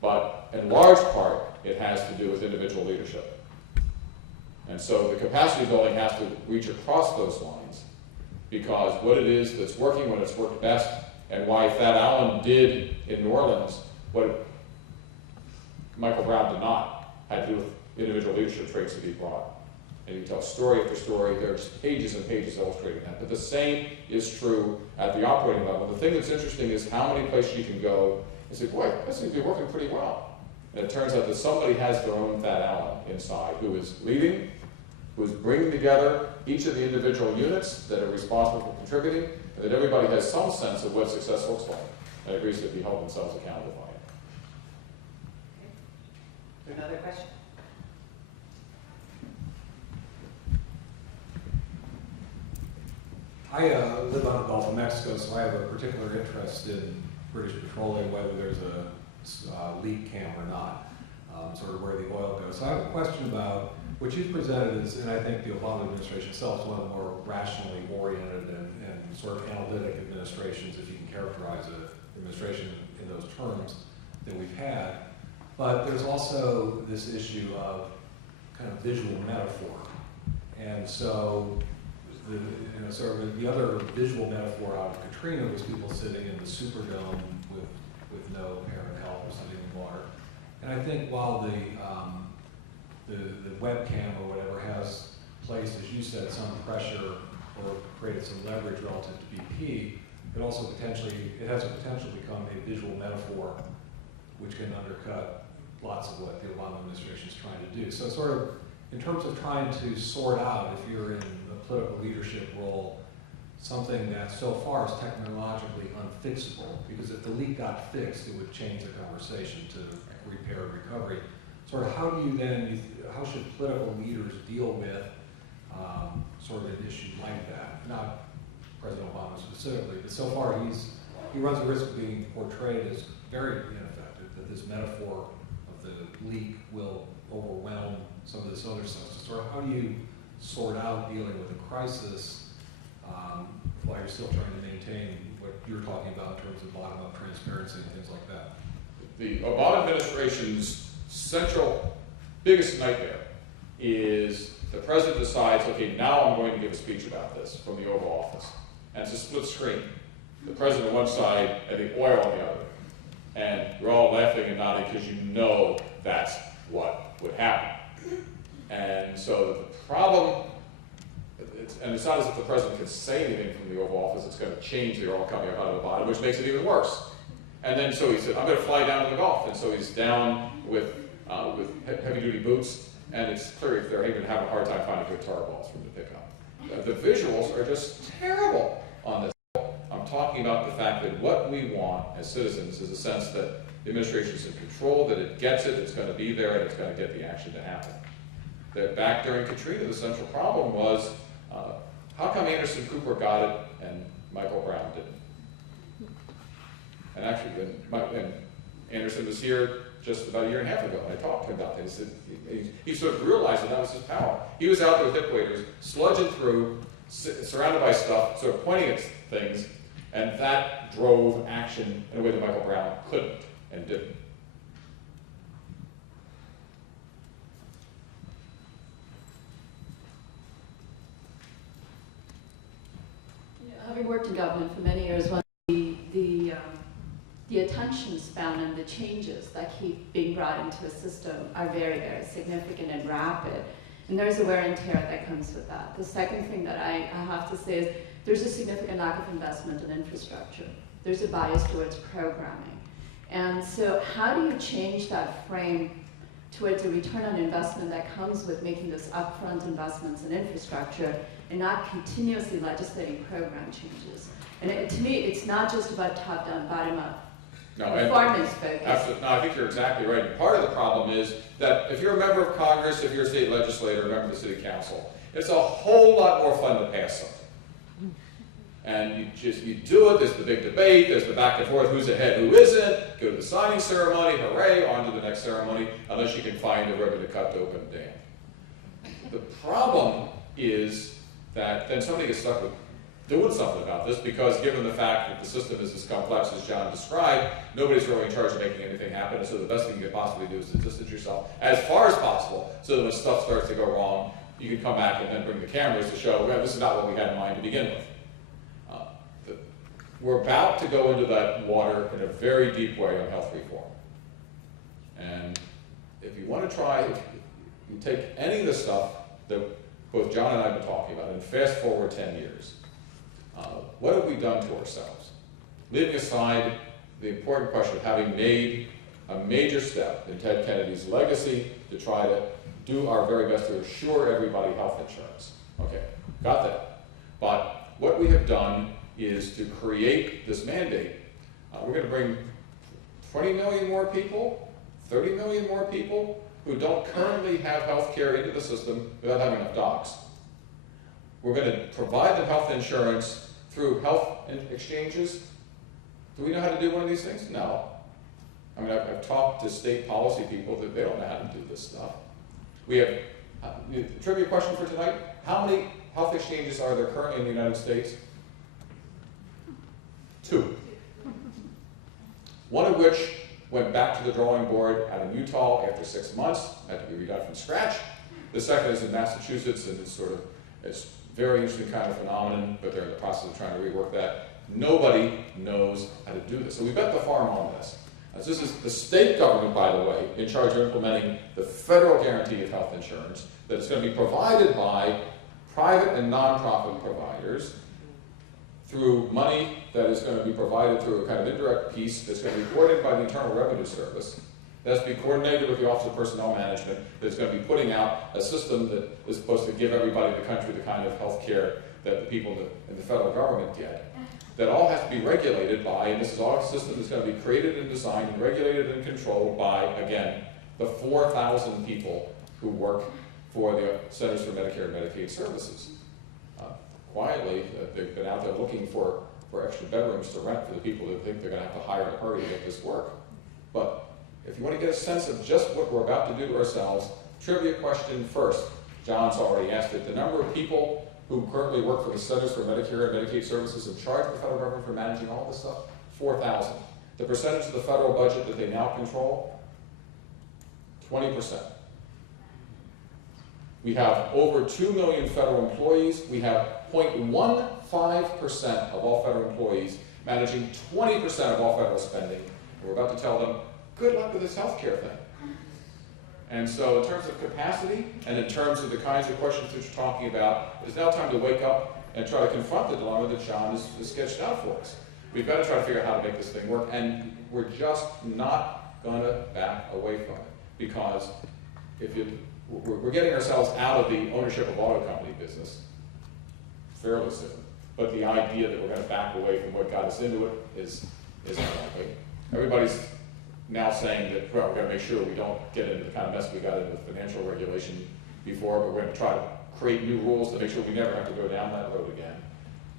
but in large part it has to do with individual leadership. And so the capacity building has to reach across those lines, because what it is that's working when it's worked best, and why Thad Allen did in New Orleans what Michael Brown did not, had to do with individual leadership traits that he brought. And you tell story after story, there's pages and pages illustrating that. But the same is true at the operating level. The thing that's interesting is how many places you can go and say, boy, this seems to be working pretty well. And it turns out that somebody has their own Thad Allen inside, who is leading, who is bringing together each of the individual units that are responsible for contributing, and that everybody has some sense of what success looks like, and agrees to be held themselves accountable by it. Is there another question? I live on the Gulf of Mexico, so I have a particular interest in British petroleum, whether there's a leak cam or not, sort of where the oil goes. So I have a question about what you've presented is, and I think the Obama administration itself is one of the more rationally oriented and sort of analytic administrations, if you can characterize an administration in those terms, that we've had. But there's also this issue of kind of visual metaphor. And so, sort of the other visual metaphor out of Katrina was people sitting in the Superdome with no apparent help or something in water. And I think while the webcam or whatever has placed, as you said, some pressure or created some leverage relative to BP, it also potentially, it has a potential to become a visual metaphor which can undercut lots of what the Obama administration is trying to do. So sort of, in terms of trying to sort out, if you're in a political leadership role, something that so far is technologically unfixable, because if the leak got fixed, it would change the conversation to repair and recovery. Sort of how do you then, how should political leaders deal with sort of an issue like that? Not President Obama specifically, but so far he runs the risk of being portrayed as very ineffective, that this metaphor of the leak will overwhelm some of this other stuff. So sort of how do you sort out dealing with a crisis while you're still trying to maintain what you're talking about in terms of bottom-up transparency and things like that? The Obama administration's central, biggest nightmare is the president decides, okay, now I'm going to give a speech about this from the Oval Office. And it's a split screen. The president on one side and the oil on the other. And you're all laughing and nodding because you know that's what would happen. And so the problem, and it's not as if the president can say anything from the Oval Office, it's going to change the oil coming up out of the bottom, which makes it even worse. And then so he said, I'm going to fly down to the Gulf. And so he's down with heavy-duty boots, and it's clear if they're even having a hard time finding good tar balls for him to pick up. The visuals are just terrible on this. I'm talking about the fact that what we want as citizens is a sense that the administration is in control, that it gets it, it's going to be there, and it's going to get the action to happen. That back during Katrina, the central problem was, how come Anderson Cooper got it and Michael Brown didn't? And actually, when Anderson was here just about a year and a half ago, and I talked to him about this, he sort of realized that was his power. He was out there with hip waders, sludging through, surrounded by stuff, sort of pointing at things, and that drove action in a way that Michael Brown couldn't and didn't. Having worked in government for many years, one the attention span and the changes that keep being brought into a system are very, very significant and rapid. And there's a wear and tear that comes with that. The second thing that I have to say is there's a significant lack of investment in infrastructure. There's a bias towards programming. And so how do you change that frame towards a return on investment that comes with making those upfront investments in infrastructure and not continuously legislating program changes? And to me, it's not just about top-down, bottom-up. Performance focus. Absolutely. No, I think you're exactly right. And part of the problem is that if you're a member of Congress, if you're a state legislator, a member of the city council, it's a whole lot more fun to pass something. And you do it, there's the big debate, there's the back and forth, who's ahead, who isn't, go to the signing ceremony, hooray, on to the next ceremony, unless you can find a ribbon to cut to open the dam. The problem is that then somebody gets stuck with doing something about this, because given the fact that the system is as complex as John described, nobody's really in charge of making anything happen, and so the best thing you could possibly do is to distance yourself as far as possible, so that when stuff starts to go wrong, you can come back and then bring the cameras to show, well, this is not what we had in mind to begin with. We're about to go into that water in a very deep way on health reform. And if you want to try, if you take any of the stuff that both John and I have been talking about, and fast forward 10 years, what have we done to ourselves? Leaving aside the important question of having made a major step in Ted Kennedy's legacy to try to do our very best to assure everybody health insurance. Okay, got that. But what we have done is to create this mandate. We're going to bring 20 million more people, 30 million more people who don't currently have health care into the system without having enough docs. We're going to provide them health insurance through health exchanges. Do we know how to do one of these things? No. I mean, I've talked to state policy people that they don't know how to do this stuff. We have, trivia question for tonight, how many health exchanges are there currently in the United States? 2. One of which went back to the drawing board out in Utah after 6 months, had to be redone from scratch. The second is in Massachusetts, and it's a very interesting kind of phenomenon, but they're in the process of trying to rework that. Nobody knows how to do this. So we bet the farm on this. This is the state government, by the way, in charge of implementing the federal guarantee of health insurance that is going to be provided by private and nonprofit providers through money that is going to be provided through a kind of indirect piece that's going to be coordinated by the Internal Revenue Service, that's to be coordinated with the Office of Personnel Management, that's going to be putting out a system that is supposed to give everybody in the country the kind of health care that the people in the federal government get. That all has to be regulated by, and this is all a system that's going to be created and designed and regulated and controlled by, again, the 4,000 people who work for the Centers for Medicare and Medicaid Services. Quietly, they've been out there looking for extra bedrooms to rent for the people that think they're going to have to hire in a hurry to get this work. But if you want to get a sense of just what we're about to do to ourselves, trivia question first. John's already asked it. The number of people who currently work for the Centers for Medicare and Medicaid Services and charge the federal government for managing all this stuff? 4,000. The percentage of the federal budget that they now control? 20%. We have over 2 million federal employees. We have 0.15% of all federal employees managing 20% of all federal spending. And we're about to tell them, good luck with this healthcare thing. And so in terms of capacity and in terms of the kinds of questions that you're talking about, it's now time to wake up and try to confront the dilemma that John has sketched out for us. We've got to try to figure out how to make this thing work, and we're just not going to back away from it. Because we're getting ourselves out of the ownership of auto company business fairly soon. But the idea that we're going to back away from what got us into it is unlikely. Everybody's now saying that, well, we're going to make sure we don't get into the kind of mess we got into with financial regulation before, but we're going to try to create new rules to make sure we never have to go down that road again.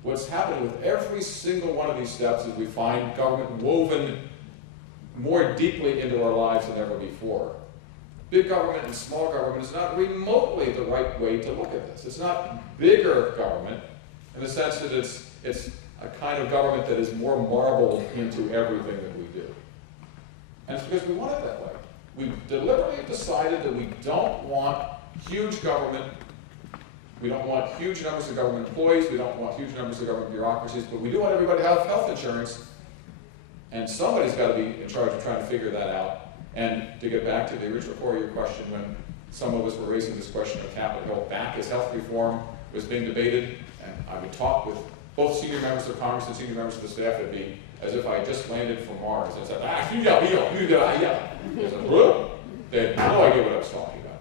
What's happening with every single one of these steps is we find government woven more deeply into our lives than ever before. Big government and small government is not remotely the right way to look at this. It's not bigger government in the sense that it's a kind of government that is more marbled into everything that we do. And it's because we want it that way. We deliberately decided that we don't want huge government. We don't want huge numbers of government employees. We don't want huge numbers of government bureaucracies. But we do want everybody to have health insurance. And somebody's got to be in charge of trying to figure that out. And to get back to the original core of your question, when some of us were raising this question of Capitol Hill back as health reform was being debated, and I would talk with both senior members of Congress and senior members of the staff, it'd be as if I had just landed from Mars and said, you got. I said, whoop. They had no idea what I was talking about.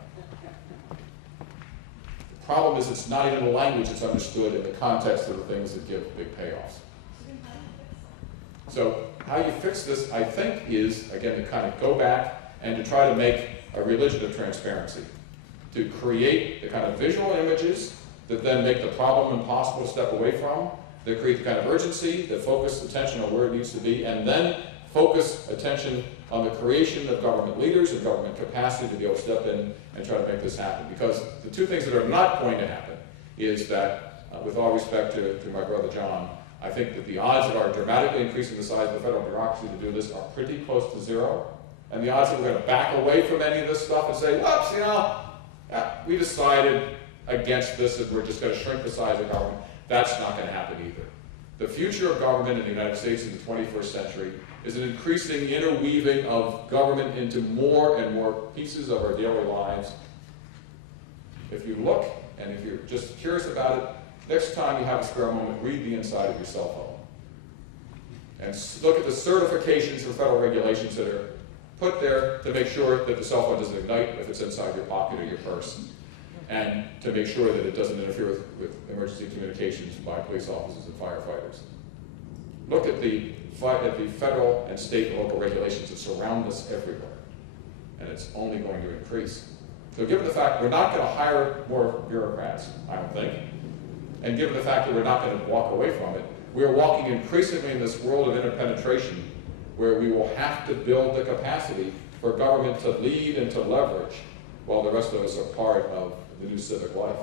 The problem is it's not even a language that's understood in the context of the things that give big payoffs. So how you fix this, I think, is, again, to kind of go back and to try to make a religion of transparency, to create the kind of visual images that then make the problem impossible to step away from, that create the kind of urgency, that focus attention on where it needs to be, and then focus attention on the creation of government leaders and government capacity to be able to step in and try to make this happen. Because the two things that are not going to happen is that, with all respect to my brother John, I think that the odds of our dramatically increasing the size of the federal bureaucracy to do this are pretty close to zero. And the odds that we're going to back away from any of this stuff and say, whoops, we decided against this and we're just going to shrink the size of government, that's not going to happen either. The future of government in the United States in the 21st century is an increasing interweaving of government into more and more pieces of our daily lives. If you look, and if you're just curious about it, next time you have a spare moment, read the inside of your cell phone. And look at the certifications for federal regulations that are put there to make sure that the cell phone doesn't ignite if it's inside your pocket or your purse. And to make sure that it doesn't interfere with emergency communications by police officers and firefighters. Look at the federal and state and local regulations that surround us everywhere. And it's only going to increase. So given the fact we're not going to hire more bureaucrats, I don't think, and given the fact that we're not going to walk away from it, we're walking increasingly in this world of interpenetration where we will have to build the capacity for government to lead and to leverage while the rest of us are part of the new civic life.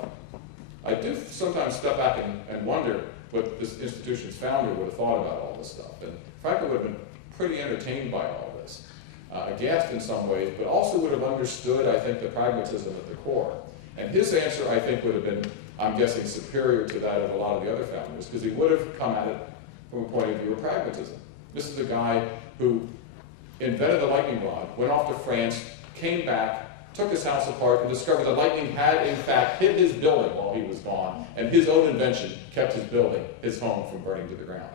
I do sometimes step back and wonder what this institution's founder would have thought about all this stuff. And frankly, would have been pretty entertained by all this, aghast in some ways, but also would have understood, I think, the pragmatism at the core. And his answer, I think, would have been, I'm guessing, superior to that of a lot of the other founders, because he would have come at it from a point of view of pragmatism. This is a guy who invented the lightning rod, went off to France, came back, took his house apart and discovered that lightning had in fact hit his building while he was gone, and his own invention kept his building, his home, from burning to the ground.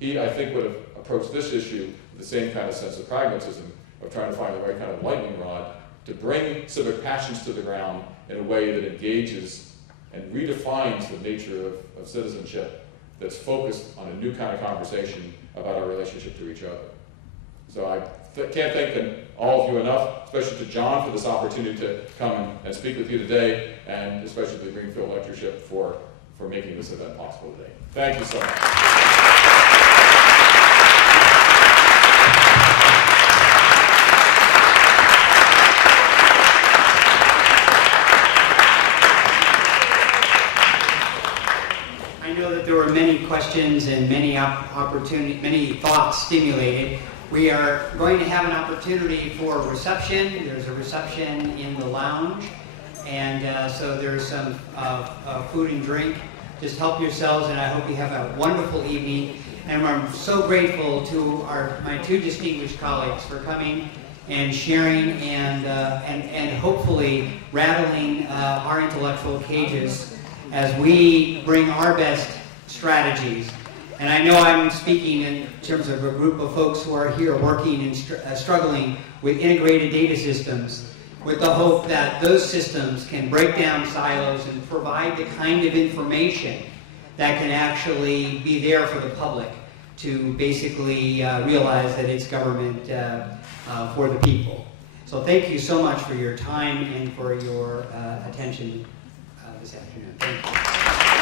He, I think, would have approached this issue with the same kind of sense of pragmatism, of trying to find the right kind of lightning rod to bring civic passions to the ground in a way that engages and redefines the nature of citizenship that's focused on a new kind of conversation about our relationship to each other. So I can't thank all of you enough, especially to John for this opportunity to come and speak with you today, and especially to the Greenfield Lectureship for making this event possible today. Thank you so much. I know that there were many questions and many thoughts stimulated. We are going to have an opportunity for a reception. There's a reception in the lounge, and so there's some food and drink. Just help yourselves, and I hope you have a wonderful evening. And I'm so grateful to my two distinguished colleagues for coming and sharing and hopefully rattling our intellectual cages as we bring our best strategies. And I know I'm speaking in terms of a group of folks who are here working and struggling with integrated data systems, with the hope that those systems can break down silos and provide the kind of information that can actually be there for the public to basically realize that it's government for the people. So thank you so much for your time and for your attention this afternoon. Thank you.